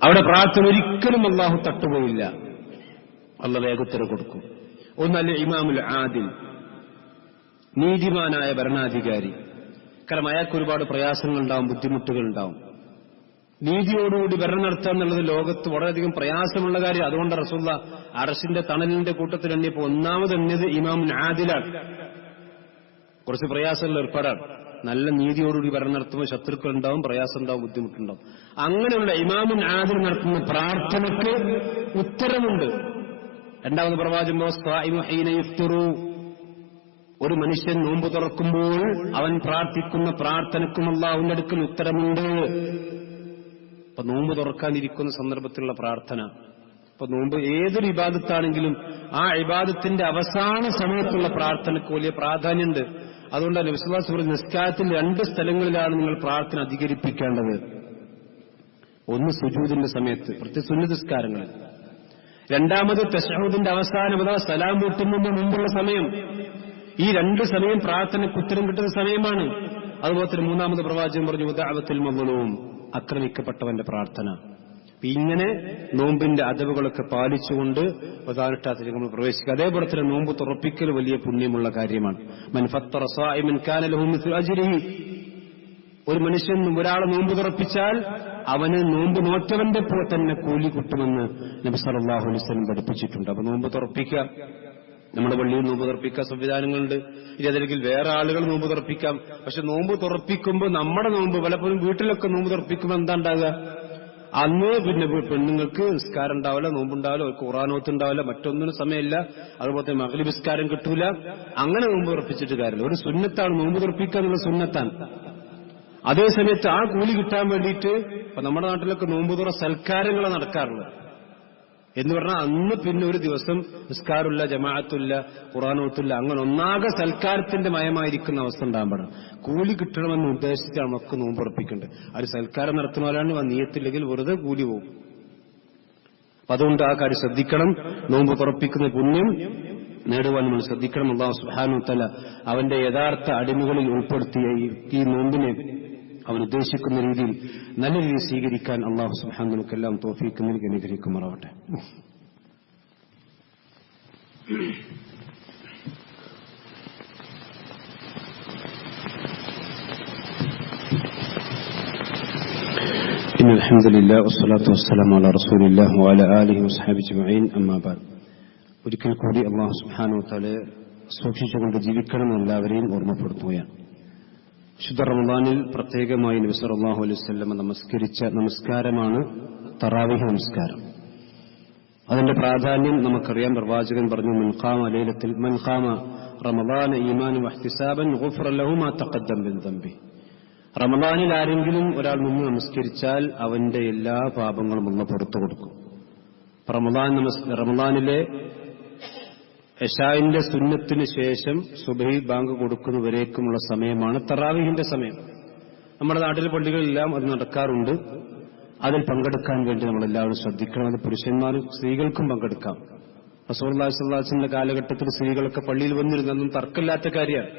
അവിടെ പ്രാർത്ഥന ഒരിക്കലും അല്ലാഹു തട്ടുപോയില്ല, അല്ലാഹു വേഗം ഉത്തരം കൊടുക്കും. ഒന്ന് അൽ ഇമാമുൽ ആദിൽ, നീതിമാനായ ഭരണാധികാരി. കാരണം അയാൾക്ക് ഒരുപാട് പ്രയാസങ്ങൾ ഉണ്ടാവും, ബുദ്ധിമുട്ടുകൾ ഉണ്ടാവും. നീതിയോടുകൂടി ഭരണം നടത്തുക എന്നുള്ളത് ലോകത്ത് വളരെയധികം പ്രയാസമുള്ള കാര്യം. അതുകൊണ്ട് റസൂലുള്ളാഹി അർശിന്റെ തണലിന്റെ കൂട്ടത്തിൽ എണ്ണിയപ്പോൾ ഒന്നാമത് എണ്ണിയത് ഇമാമുൽ ആദിലാണ്. കുറച്ച് പ്രയാസമുള്ള ഏർപ്പാടാണ്. നല്ല നീതിയോടുകൂടി ഭരണം നടത്തുമ്പോൾ ശത്രുക്കൾ ഉണ്ടാവും, പ്രയാസം ഉണ്ടാവും, ബുദ്ധിമുട്ടുണ്ടാവും. അങ്ങനെയുള്ള ഇമാമുൽ ആദിൽ നടത്തുന്ന പ്രാർത്ഥനയ്ക്ക് ഉത്തരമുണ്ട്. രണ്ടാമത് പ്രവാചകൻ ഒരു മനുഷ്യൻ നോമ്പ് തുറക്കുമ്പോൾ അവൻ പ്രാർത്ഥിക്കുന്ന പ്രാർത്ഥനയ്ക്കും അല്ലാഹുവിന്റെ അടുക്കൽ ഉത്തരമുണ്ട്. അപ്പൊ നോമ്പ് തുറക്കാനിരിക്കുന്ന സന്ദർഭത്തിലുള്ള പ്രാർത്ഥന, ഇപ്പൊ നോമ്പ് ഏതൊരു ഇബാദത്താണെങ്കിലും ആ ഇബാദത്തിന്റെ അവസാന സമയത്തുള്ള പ്രാർത്ഥനയ്ക്ക് വലിയ പ്രാധാന്യമുണ്ട്. അതുകൊണ്ടാണ് നബി സല്ലല്ലാഹു അലൈഹി വസല്ലം നിസ്കാരത്തിൽ 2 സ്ഥലങ്ങളിലാണ് നിങ്ങൾ പ്രാർത്ഥന അധികരിപ്പിക്കേണ്ടത്. ഒന്ന് സുജൂദിന്റെ സമയത്ത്, പ്രത്യേക സുന്നത്ത് നിസ്കാരങ്ങളിൽ. രണ്ടാമത് തശഹൂദിന്റെ അവസാനം, അഥവാ സലാം വീട്ടുന്നതിന് മുമ്പുള്ള സമയം. ഈ 2 സമയം പ്രാർത്ഥനയ്ക്ക് ഉത്തരം കിട്ടുന്ന സമയമാണ്. അതുപോലെ തന്നെ 3-ാമത് പ്രവാചകൻ പറഞ്ഞു ദഅവത്തുൽ മദ്ലൂം, ആക്രമിക്കപ്പെട്ടവന്റെ പ്രാർത്ഥന. ഇങ്ങനെ നോമ്പിന്റെ അദബുകളൊക്കെ പാലിച്ചുകൊണ്ട് പ്രധാനത്താത്തിൽ നമ്മൾ പ്രവേശിക്കുക. അതേപോലെ തന്നെ നോമ്പ് തുറപ്പിക്കൽ വലിയ പുണ്യമുള്ള കാര്യമാണ്. മൻ ഫത്തറ സായിമൻ കാന ലഹു മിസ്ലു അജ്രിഹി, ഒരു മനുഷ്യൻ ഒരാളെ നോമ്പ് തുറപ്പിച്ചാൽ അവന് നോമ്പ് നോറ്റവന്റെ പോലെ തന്നെ കൂലി കിട്ടുമെന്ന് നബി സല്ലല്ലാഹു അലൈഹി വസല്ലം പഠിപ്പിച്ചിട്ടുണ്ട്. അപ്പൊ നോമ്പ് തുറപ്പിക്കാം, നമ്മുടെ പള്ളിയിൽ നോമ്പ് തുറപ്പിക്കാൻ സംവിധാനങ്ങളുണ്ട്. ഇനി അതല്ലെങ്കിൽ വേറെ ആളുകൾ നോമ്പ് തുറപ്പിക്കാം. പക്ഷെ നോമ്പ് തുറപ്പിക്കുമ്പോൾ നമ്മുടെ നോമ്പ് പലപ്പോഴും വീട്ടിലൊക്കെ നോമ്പ് തുറപ്പിക്കുമ്പോൾ എന്താ ഉണ്ടാകുക, അന്ന് പിന്നെ പെണ്ണുങ്ങൾക്ക് നിസ്കാരം ഉണ്ടാവില്ല, നോമ്പുണ്ടാവില്ല, അവർക്ക് ഖുർആനോത്ത് ഉണ്ടാവില്ല, മറ്റൊന്നിനും സമയമില്ല, അതുപോലെ തന്നെ മഗ്‌രിബ് നിസ്കാരം കിട്ടൂല. അങ്ങനെ നോമ്പ് തുറപ്പിച്ചിട്ട് കാര്യമില്ല. ഒരു സുന്നത്താണ് നോമ്പ് തുറപ്പിക്കുക എന്നുള്ള സുന്നത്താണ്. അതേ സമയത്ത് ആ കൂലി കിട്ടാൻ വേണ്ടിയിട്ട് ഇപ്പൊ നമ്മുടെ നാട്ടിലൊക്കെ നോമ്പ് തുറ സൽക്കാരങ്ങളെ നടക്കാറുള്ളത്. എന്ന് പറഞ്ഞാൽ അന്ന് പിന്നെ ഒരു ദിവസം നിസ്കാരമില്ല, ജമാഅത്തില്ല, ഖുർആനോത്തില്ല, അങ്ങനെ ഒന്നാകെ സൽക്കാരത്തിന്റെ മയമായിരിക്കുന്ന അവസ്ഥ ഉണ്ടാകുമ്പോഴാണ്. കൂലി കിട്ടണമെന്ന് ഉദ്ദേശിച്ചാണ് നമുക്ക് നോമ്പ് ഉറപ്പിക്കേണ്ടത്. അത് സൽക്കാരം നടത്തുന്നവരാണ് നീയത്തില്ലെങ്കിൽ വെറുതെ കൂലി പോകും. അപ്പൊ അതുകൊണ്ട് ആ കാര്യം ശ്രദ്ധിക്കണം. നോമ്പ് തുറപ്പിക്കുന്ന പുണ്യം നേടുവാൻ നമ്മൾ ശ്രദ്ധിക്കണം. അല്ലാഹു സുബ്ഹാനഹു വ തആല അവന്റെ യഥാർത്ഥ അടിമകളിൽ ഉൾപ്പെടുത്തിയ ഈ നോമ്പിനെ അവൻ ഉദ്ദേശിക്കുന്ന രീതിയിൽ നല്ല രീതിയിൽ സ്വീകരിക്കാൻ അല്ലാഹു സുബ്ഹാനഹു നമുക്കെല്ലാം തൗഫീഖ് നൽകി അനുഗ്രഹിക്കുമാറാവട്ടെ. ഇന്നൽ ഹംദുലില്ലാഹി വസ്സലാത്തു വസ്സലാമു അലാ റസൂലില്ലാഹി വഅലാ ആലിഹി വസ്ഹബിഹി അജ്മഈൻ. അമ്മാ ബഅദ്. ഒരിക്കൽ കൂടി അല്ലാഹു സുബ്ഹാനഹു വ തആല സൂക്ഷിച്ചുകൊണ്ട് ജീവിക്കണം എല്ലാവരെയും ഓർമ്മപ്പെടുത്തുകയാണ്. ശുദ്ധ റമദാനിൽ പ്രത്യേകമായി നബി സല്ലല്ലാഹു അലൈഹി വസല്ലം നമസ്കരിച്ച നമസ്കാരമാണ് തറാവീഹ് നമസ്കാരം. അതിന്റെ പ്രാധാന്യം നമുക്കറിയാം. പ്രവാചകൻ പറഞ്ഞു മൻ ഖാമ റമദാന ഈമാനൻ വഹ്തിസാബൻ ഗുഫിറ ലഹു മാ തഖദ്ദമ മിൻ ദംബി. റമദാനിൽ ആരെങ്കിലും ഒരാൾ നിന്ന് നമസ്കരിച്ചാൽ അവന്റെ എല്ലാ പാപങ്ങളും അല്ലാഹു പുറത്തു കൊടുക്കും. റമദാനിലെ ഇശാഇന്റെ സുന്നത്തിന് ശേഷം സുബഹി ബാങ്ക് കൊടുക്കുന്നവരേക്കുമുള്ള സമയമാണ് തറാവീഹിന്റെ സമയം. നമ്മുടെ നാട്ടിലെ പള്ളികളെല്ലാം അത് നടക്കാറുണ്ട്. അതിൽ പങ്കെടുക്കാൻ വേണ്ടി നമ്മളെല്ലാവരും ശ്രദ്ധിക്കണം. അത് പുരുഷന്മാരും സ്ത്രീകൾക്കും പങ്കെടുക്കാം. റസൂലുള്ളാഹി സ്വല്ലല്ലാഹു അലൈഹി വസല്ലം കാലഘട്ടത്തിൽ സ്ത്രീകളൊക്കെ പള്ളിയിൽ വന്നിരുന്നു. അതൊന്നും തർക്കമില്ലാത്ത കാര്യമാണ്.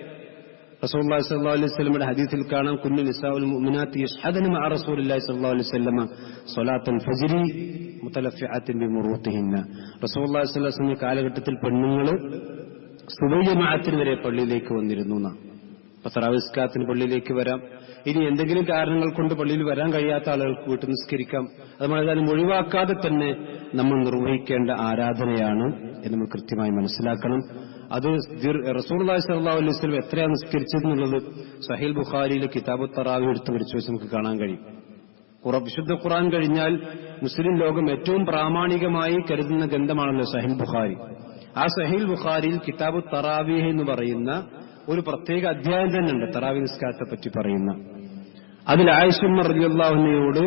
റസൂലുള്ളാഹി സ്വല്ലല്ലാഹു അലൈഹി വസല്ലമയുടെ ഹദീസിൽ കാണാം, കുന്നു നിസാഉൽ മുഅ്മിനാത്തി യശ്ഹദന മഅ റസൂലില്ലാഹി സ്വല്ലല്ലാഹു അലൈഹി വസല്ലമ സ്വലാത്തുൽ ഫജ്രി മുതലഫിഅത്തിൻ ബിമുറൂത്തിഹിന്ന. റസൂലുള്ളാഹി സ്വല്ലല്ലാഹു അലൈഹി വസല്ലം കാലഘട്ടത്തിൽ പെണ്ണുങ്ങൾ സുബഹി ജമാഅത്തിന് വരെ പള്ളിയിലേക്ക് വന്നിരുന്നു എന്നാണ്. അപ്പൊ തറാവീഹ് നിസ്കാരത്തിന് പള്ളിയിലേക്ക് വരാം. ഇനി എന്തെങ്കിലും കാരണങ്ങൾ കൊണ്ട് പള്ളിയിൽ വരാൻ കഴിയാത്ത ആളുകൾക്ക് വീട്ടിൽ നിസ്കരിക്കാം. അതുപോലെ ഒഴിവാക്കാതെ തന്നെ നമ്മൾ നിർവഹിക്കേണ്ട ആരാധനയാണ് എന്ന് നമ്മൾ കൃത്യമായി മനസ്സിലാക്കണം. അത് റസൂലുള്ളാഹി സ്വല്ലല്ലാഹു അലൈഹി വസല്ലം എത്രയാണ് നിസ്കരിച്ചതെന്നുള്ളത് സഹീഹ് ബുഖാരിയിലെ കിതാബു തറാവീഹ് എടുത്ത് പരിശോധിച്ച് നമുക്ക് കാണാൻ കഴിയും. വിശുദ്ധ ഖുർആൻ കഴിഞ്ഞാൽ മുസ്ലിം ലോകം ഏറ്റവും പ്രാമാണികമായി കരുതുന്ന ഗ്രന്ഥമാണല്ലോ സഹീഹ് ബുഖാരി. ആ സഹീഹ് ബുഖാരിയിൽ കിതാബു തറാവീഹ് എന്ന് പറയുന്ന ഒരു പ്രത്യേക അധ്യായം തന്നെ ഉണ്ട് തറാവീഹ് നിസ്കാരത്തെ പറ്റി പറയുന്ന. അതിൽ ആയിഷ റളിയല്ലാഹു അൻഹയോട്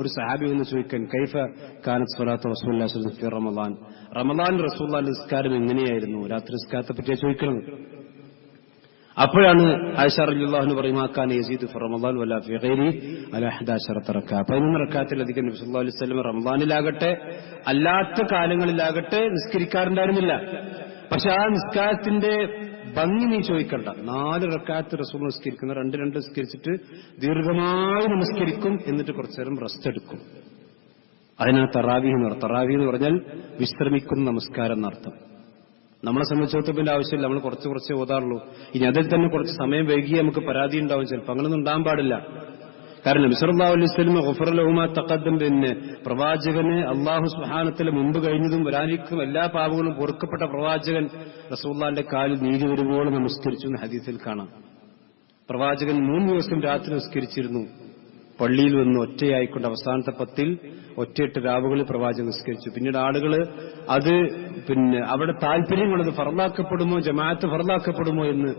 ഒരു സഹാബി വന്ന് ചോദിക്കാൻ, കൈഫ കാനത്ത് സ്വലാത്തു റസൂലുള്ളാഹി സ്വല്ലല്ലാഹു അലൈഹി വസല്ലം ഫി റമളാൻ, റമളാനിൽ റസൂലുള്ളാഹിന്റെ നിസ്കാരം എങ്ങനെയായിരുന്നു, രാത്രി നിസ്കാരത്തെ പറ്റിയാണ് ചോദിക്കുന്നത്. അപ്പോഴാണ് ആയിഷ റളിയല്ലാഹു അൻഹ പറയുന്നത്, കാന യസീദു ഫി റമളാൻ വലാ ഫി ഗൈരി അലാ 11 റക്അ. 11 റക്അത്തിലധികം നബി സല്ലല്ലാഹു അലൈഹി വസല്ലം റമളാനിലാകട്ടെ അല്ലാത്ത കാലങ്ങളിലാകട്ടെ നിസ്കരിക്കാറുണ്ടായിരുന്നില്ല. പക്ഷെ ആ നിസ്കാരത്തിന്റെ ഭംഗി നീ ചോദിക്കണ്ട. 4 റക്അത്ത് റസൂൽ നിസ്കരിക്കുന്ന 2 നിസ്കരിച്ചിട്ട് ദീർഘമായി നമസ്കരിക്കും, എന്നിട്ട് കുറച്ചു നേരം റെസ്റ്റ് എടുക്കും. അതിനാണ് തറാവീഹ് എന്ന് പറയുന്നത്. തറാവീഹ് എന്ന് പറഞ്ഞാൽ വിശ്രമിക്കുന്ന നമസ്കാരം എന്നർത്ഥം. നമ്മളെ സംബന്ധിച്ചിടത്തോളം ആവശ്യമില്ല, നമ്മൾ കുറച്ച് ഓതാറുള്ളൂ. ഇനി അതിൽ തന്നെ കുറച്ച് സമയം വൈകിയേ നമുക്ക് പരാതി ഉണ്ടാവും. ചിലപ്പോൾ അങ്ങനൊന്നും ഉണ്ടാകാൻ പാടില്ല. കാരണം നബി സല്ലല്ലാഹു അലൈഹി വസല്ലം ഗുഫിറ ലഹു മാ തഖദ്ദം, പിന്നെ പ്രവാചകന് അല്ലാഹു സുബ്ഹാനഹു വ തആല മുമ്പ് കഴിഞ്ഞതും വരാനിരിക്കും എല്ലാ പാപങ്ങളും പൊറുക്കപ്പെട്ട പ്രവാചകൻ റസൂലുള്ളാഹിന്റെ കാലിൽ നീതി വരുമ്പോൾ നമസ്കരിച്ചു എന്ന് ഹദീസിൽ കാണാം. പ്രവാചകൻ 3 ദിവസം രാത്രി നിസ്കരിച്ചിരുന്നു. പള്ളിയിൽ വന്ന് ഒറ്റയായിക്കൊണ്ട് അവസാനത്തെ 10 ഒറ്റയെട്ട് രാവുകളിൽ പ്രവാചകൻ നിസ്കരിച്ചു. പിന്നീട് ആളുകൾ അത് അവിടെ താല്പര്യമുള്ളത് ഫർളാക്കപ്പെടുമോ, ജമാഅത്ത് ഫർളാക്കപ്പെടുമോ എന്ന്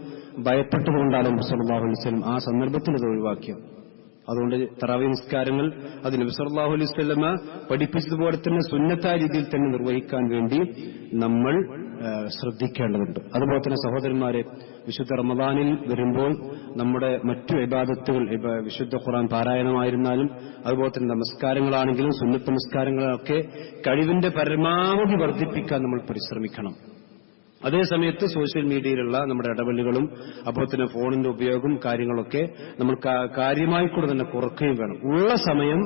ഭയപ്പെട്ടതുകൊണ്ടാണ് നബി സല്ലല്ലാഹു അലൈഹി വസല്ലം ആ സന്ദർഭത്തിൽ അത് ഒഴിവാക്കിയത്. അതുകൊണ്ട് തറാവീഹ് നിസ്കാരങ്ങൾ അത് നബി സല്ലല്ലാഹു അലൈഹി വസല്ലമ പഠിപ്പിച്ചതുപോലെ തന്നെ സുന്നത്തായ രീതിയിൽ തന്നെ നിർവഹിക്കാൻ വേണ്ടി നമ്മൾ ശ്രദ്ധിക്കേണ്ടതുണ്ട്. അതുപോലെ തന്നെ സഹോദരന്മാരെ, വിശുദ്ധ റമദാനിൽ വരുമ്പോൾ നമ്മുടെ മറ്റു ഇബാദത്തുകൾ, വിശുദ്ധ ഖുർആൻ പാരായണമായിരുന്നാലും അതുപോലെ തന്നെ നമസ്കാരങ്ങളാണെങ്കിലും സുന്നത്ത് നമസ്കാരങ്ങളൊക്കെ കഴിവിന്റെ പരമാവധി വർദ്ധിപ്പിക്കാൻ നമ്മൾ പരിശ്രമിക്കണം. അതേ സമയത്ത് സോഷ്യൽ മീഡിയയിലുള്ള നമ്മുടെ ഇടപെടലുകളും അപ്പോൾ തന്നെ ഫോണിന്റെ ഉപയോഗം കാര്യങ്ങളൊക്കെ നമ്മൾ കാര്യമായി കൂടെ തന്നെ കുറയ്ക്കുകയും വേണം. ഉള്ള സമയം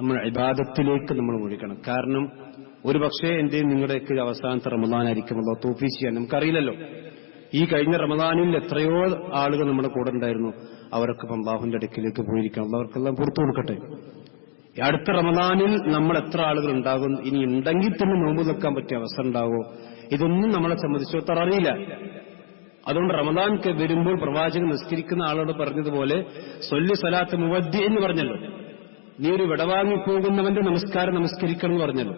നമ്മൾ ഇബാദത്തിലേക്ക് നമ്മൾ ഒഴിക്കണം. കാരണം ഒരു പക്ഷേ എന്റെയും നിങ്ങളുടെയൊക്കെ അവസാനത്തെ റമദാനായിരിക്കും അല്ലാഹു തൗഫീഖ് ചെയ്യാൻ നമുക്കറിയില്ലല്ലോ. ഈ കഴിഞ്ഞ റമദാനിൽ എത്രയോ ആളുകൾ നമ്മുടെ കൂടെ ഉണ്ടായിരുന്നു. അവരൊക്കെ അല്ലാഹുവിന്റെ അടുക്കിലേക്ക് പോയിരിക്കണം. അവർക്കെല്ലാം പുറത്തു കൊടുക്കട്ടെ. അടുത്ത റമദാനിൽ നമ്മൾ എത്ര ആളുകൾ ഉണ്ടാകും, ഇനി ഉണ്ടെങ്കിൽ തന്നെ നോമ്പ് നിൽക്കാൻ പറ്റിയ അവസരം ഉണ്ടാകുമോ, ഇതൊന്നും നമ്മളെ സംബന്ധിച്ചിടത്തോളം അറിയില്ല. അതുകൊണ്ട് റമദാൻ വരുമ്പോൾ പ്രവാചകൻ നിസ്കരിക്കുന്ന ആളോട് പറഞ്ഞതുപോലെ സൊല്ലി സലാത്ത് മുവദ്ദി എന്ന് പറഞ്ഞല്ലോ. നീ ഒരു വിടവാങ്ങി പോകുന്നവന്റെ നമസ്കാരം നമസ്കരിക്കണം എന്ന് പറഞ്ഞല്ലോ.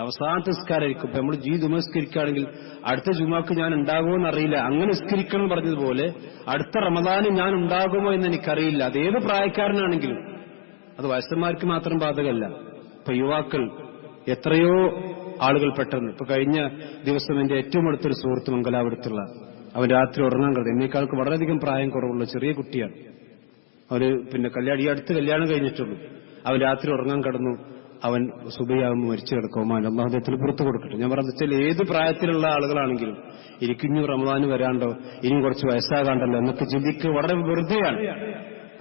അവസാനത്തെ നിസ്കാരമായിരിക്കും. ഇപ്പൊ നമ്മൾ നമസ്കരിക്കുകയാണെങ്കിൽ അടുത്ത ജുമാക്ക് ഞാൻ ഉണ്ടാകുമോ എന്നറിയില്ല, അങ്ങനെ നിസ്കരിക്കണം എന്ന് പറഞ്ഞതുപോലെ അടുത്ത റമദാനിൽ ഞാൻ ഉണ്ടാകുമോ എന്ന് എനിക്കറിയില്ല. അതേത് പ്രായക്കാരനാണെങ്കിലും, അത് വയസ്സന്മാർക്ക് മാത്രം ബാധകമല്ല. ഇപ്പൊ യുവാക്കൾ എത്രയോ ആളുകൾ പെട്ടെന്ന്, ഇപ്പൊ കഴിഞ്ഞ ദിവസം എന്റെ ഏറ്റവും അടുത്തൊരു സുഹൃത്ത് മംഗലാപുരത്തുള്ള, അവൻ രാത്രി ഉറങ്ങാൻ കിടന്നു. എന്നേക്കാൾക്ക് വളരെയധികം പ്രായം കുറവുള്ള ചെറിയ കുട്ടിയാണ്. അവര് ഈ അടുത്ത് കല്യാണം കഴിഞ്ഞിട്ടുള്ളൂ. അവൻ രാത്രി ഉറങ്ങാൻ കിടന്നു. അവൻ സുബഹിയാകുമ്പോൾ മരിച്ചു കിടക്കും. അല്ലാഹു അദ്ദേഹത്തിന് പുറത്തു കൊടുക്കട്ടെ. ഞാൻ പറഞ്ഞാൽ ഏത് പ്രായത്തിലുള്ള ആളുകളാണെങ്കിലും ഇനിക്കിഞ്ഞു റമദാന് വരാണ്ടോ, ഇനി കുറച്ച് വയസ്സാകാണ്ടല്ലോ എന്നൊക്കെ ചിന്തിക്കുക വളരെ വെറുതെയാണ്.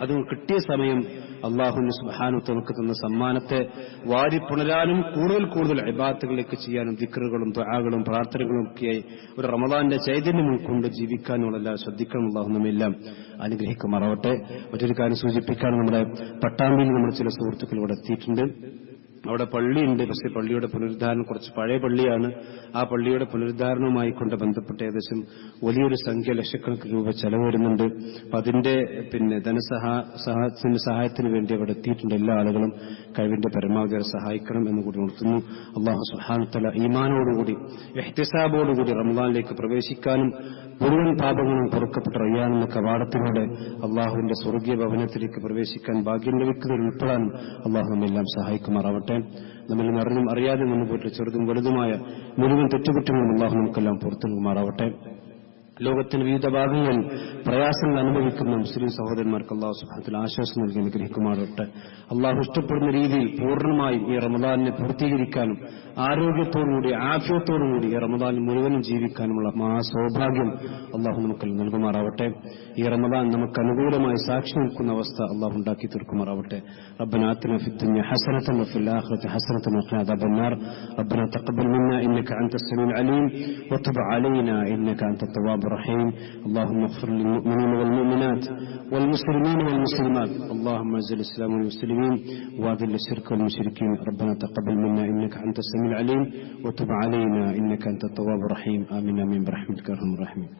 അത് കിട്ടിയ സമയം അല്ലാഹു സുബ്ഹാനഹു നമുക്ക് തന്ന സമ്മാനത്തെ വാരിപ്പുണരാനും കൂടുതൽ കൂടുതൽ ഇബാദത്തുകളിലേക്ക് ചെയ്യാനും ദിക്റുകളും ദുആകളും പ്രാർത്ഥനകളും ഒക്കെയായി ഒരു റമദാന്റെ ചൈതന്യം ഉൾക്കൊണ്ട് ജീവിക്കാനുള്ളതെല്ലാം ശ്രദ്ധിക്കണം. അല്ലാഹു നമ്മെല്ലാം അനുഗ്രഹിക്കുമാറാവട്ടെ. മറ്റൊരു കാര്യം സൂചിപ്പിക്കാൻ, നമ്മുടെ പട്ടാമ്പിയിൽ നമ്മുടെ ചില സുഹൃത്തുക്കൾ ഇവിടെ എത്തിയിട്ടുണ്ട്. അവിടെ പള്ളിയുണ്ട്. പക്ഷേ പള്ളിയുടെ പുനരുദ്ധാരണം കുറച്ച് പഴയ പള്ളിയാണ്. ആ പള്ളിയുടെ പുനരുദ്ധാരണവുമായി കൊണ്ട് ബന്ധപ്പെട്ട് ഏകദേശം വലിയൊരു സംഖ്യ, ലക്ഷക്കണക്കിന് രൂപ ചെലവ് വരുന്നുണ്ട്. അപ്പൊ അതിന്റെ സഹായത്തിന് വേണ്ടി അവിടെ എത്തിയിട്ടുണ്ട്. എല്ലാ ആളുകളും കഴിവിന്റെ പരമാവധി സഹായിക്കണം എന്ന് കൂടി ഉണർത്തുന്നു. അല്ലാഹു സുബ്ഹാനഹു വ തആല ഈമാനോടുകൂടി ഇഹ്തിസാബോടുകൂടി റമദാനിലേക്ക് പ്രവേശിക്കാനും മുഴുവൻ പാപങ്ങളും പൊറുക്കപ്പെട്ട റയ്യാൻ എന്ന കവാടത്തിലൂടെ അള്ളാഹുവിന്റെ സ്വർഗീയ ഭവനത്തിലേക്ക് പ്രവേശിക്കാൻ ഭാഗ്യം ലഭിക്കുന്നതിൽ ഉൾപ്പെടാൻ അള്ളാഹു നമ്മെല്ലാം സഹായിക്കുമാറാവട്ടെ. നമ്മിൽ അറിഞ്ഞും അറിയാതെ മുൻപോട്ട് ചെറുതും വലുതുമായ മുഴുവൻ തെറ്റുകുറ്റങ്ങളും അള്ളാഹു നമുക്കെല്ലാം പുറത്തു നൽകുമാറാവട്ടെ. ലോകത്തിന്റെ വിവിധ ഭാഗങ്ങളിൽ പ്രയാസങ്ങൾ അനുഭവിക്കുന്ന മുസ്ലിം സഹോദരന്മാർക്ക് അല്ലാഹു സുബ്ഹാനഹു വ തആല ആശ്വാസം നൽകി അനുഗ്രഹിക്കുമാറാവട്ടെ. അള്ളാഹു ഇഷ്ടപ്പെടുന്ന രീതിയിൽ പൂർണ്ണമായും ഈ റമദാനിനെ പൂർത്തീകരിക്കാനും ആരോഗ്യത്തോടുകൂടി ആഫിയത്തോടുകൂടി ഈ റമദാൻ മുഴുവനും ജീവിക്കാനുമുള്ള സൗഭാഗ്യം അള്ളാഹു നമുക്ക് നൽകുമാറാവട്ടെ. ഈ റമദാൻ നമുക്ക് അനുകൂലമായി സാക്ഷി നിൽക്കുന്ന അവസ്ഥ അള്ളാഹു ഉണ്ടാക്കി തീർക്കുമാറാവട്ടെ. ربنا آتنا في الدنيا حسنة وفي الآخرة حسنة وقنا عذاب النار. ربنا تقبل منا إنك أنت السميع العليم وتب علينا إنك أنت التواب الرحيم. اللهم اغفر للمؤمنين والمؤمنات والمسلمين والمسلمات. اللهم اعز الإسلام والمسلمين وأذل الشرك والمشركين. ربنا تقبل منا إنك أنت السميع العليم وتب علينا إنك أنت التواب الرحيم. آمين آمين برحمتك يا أرحم الراحمين.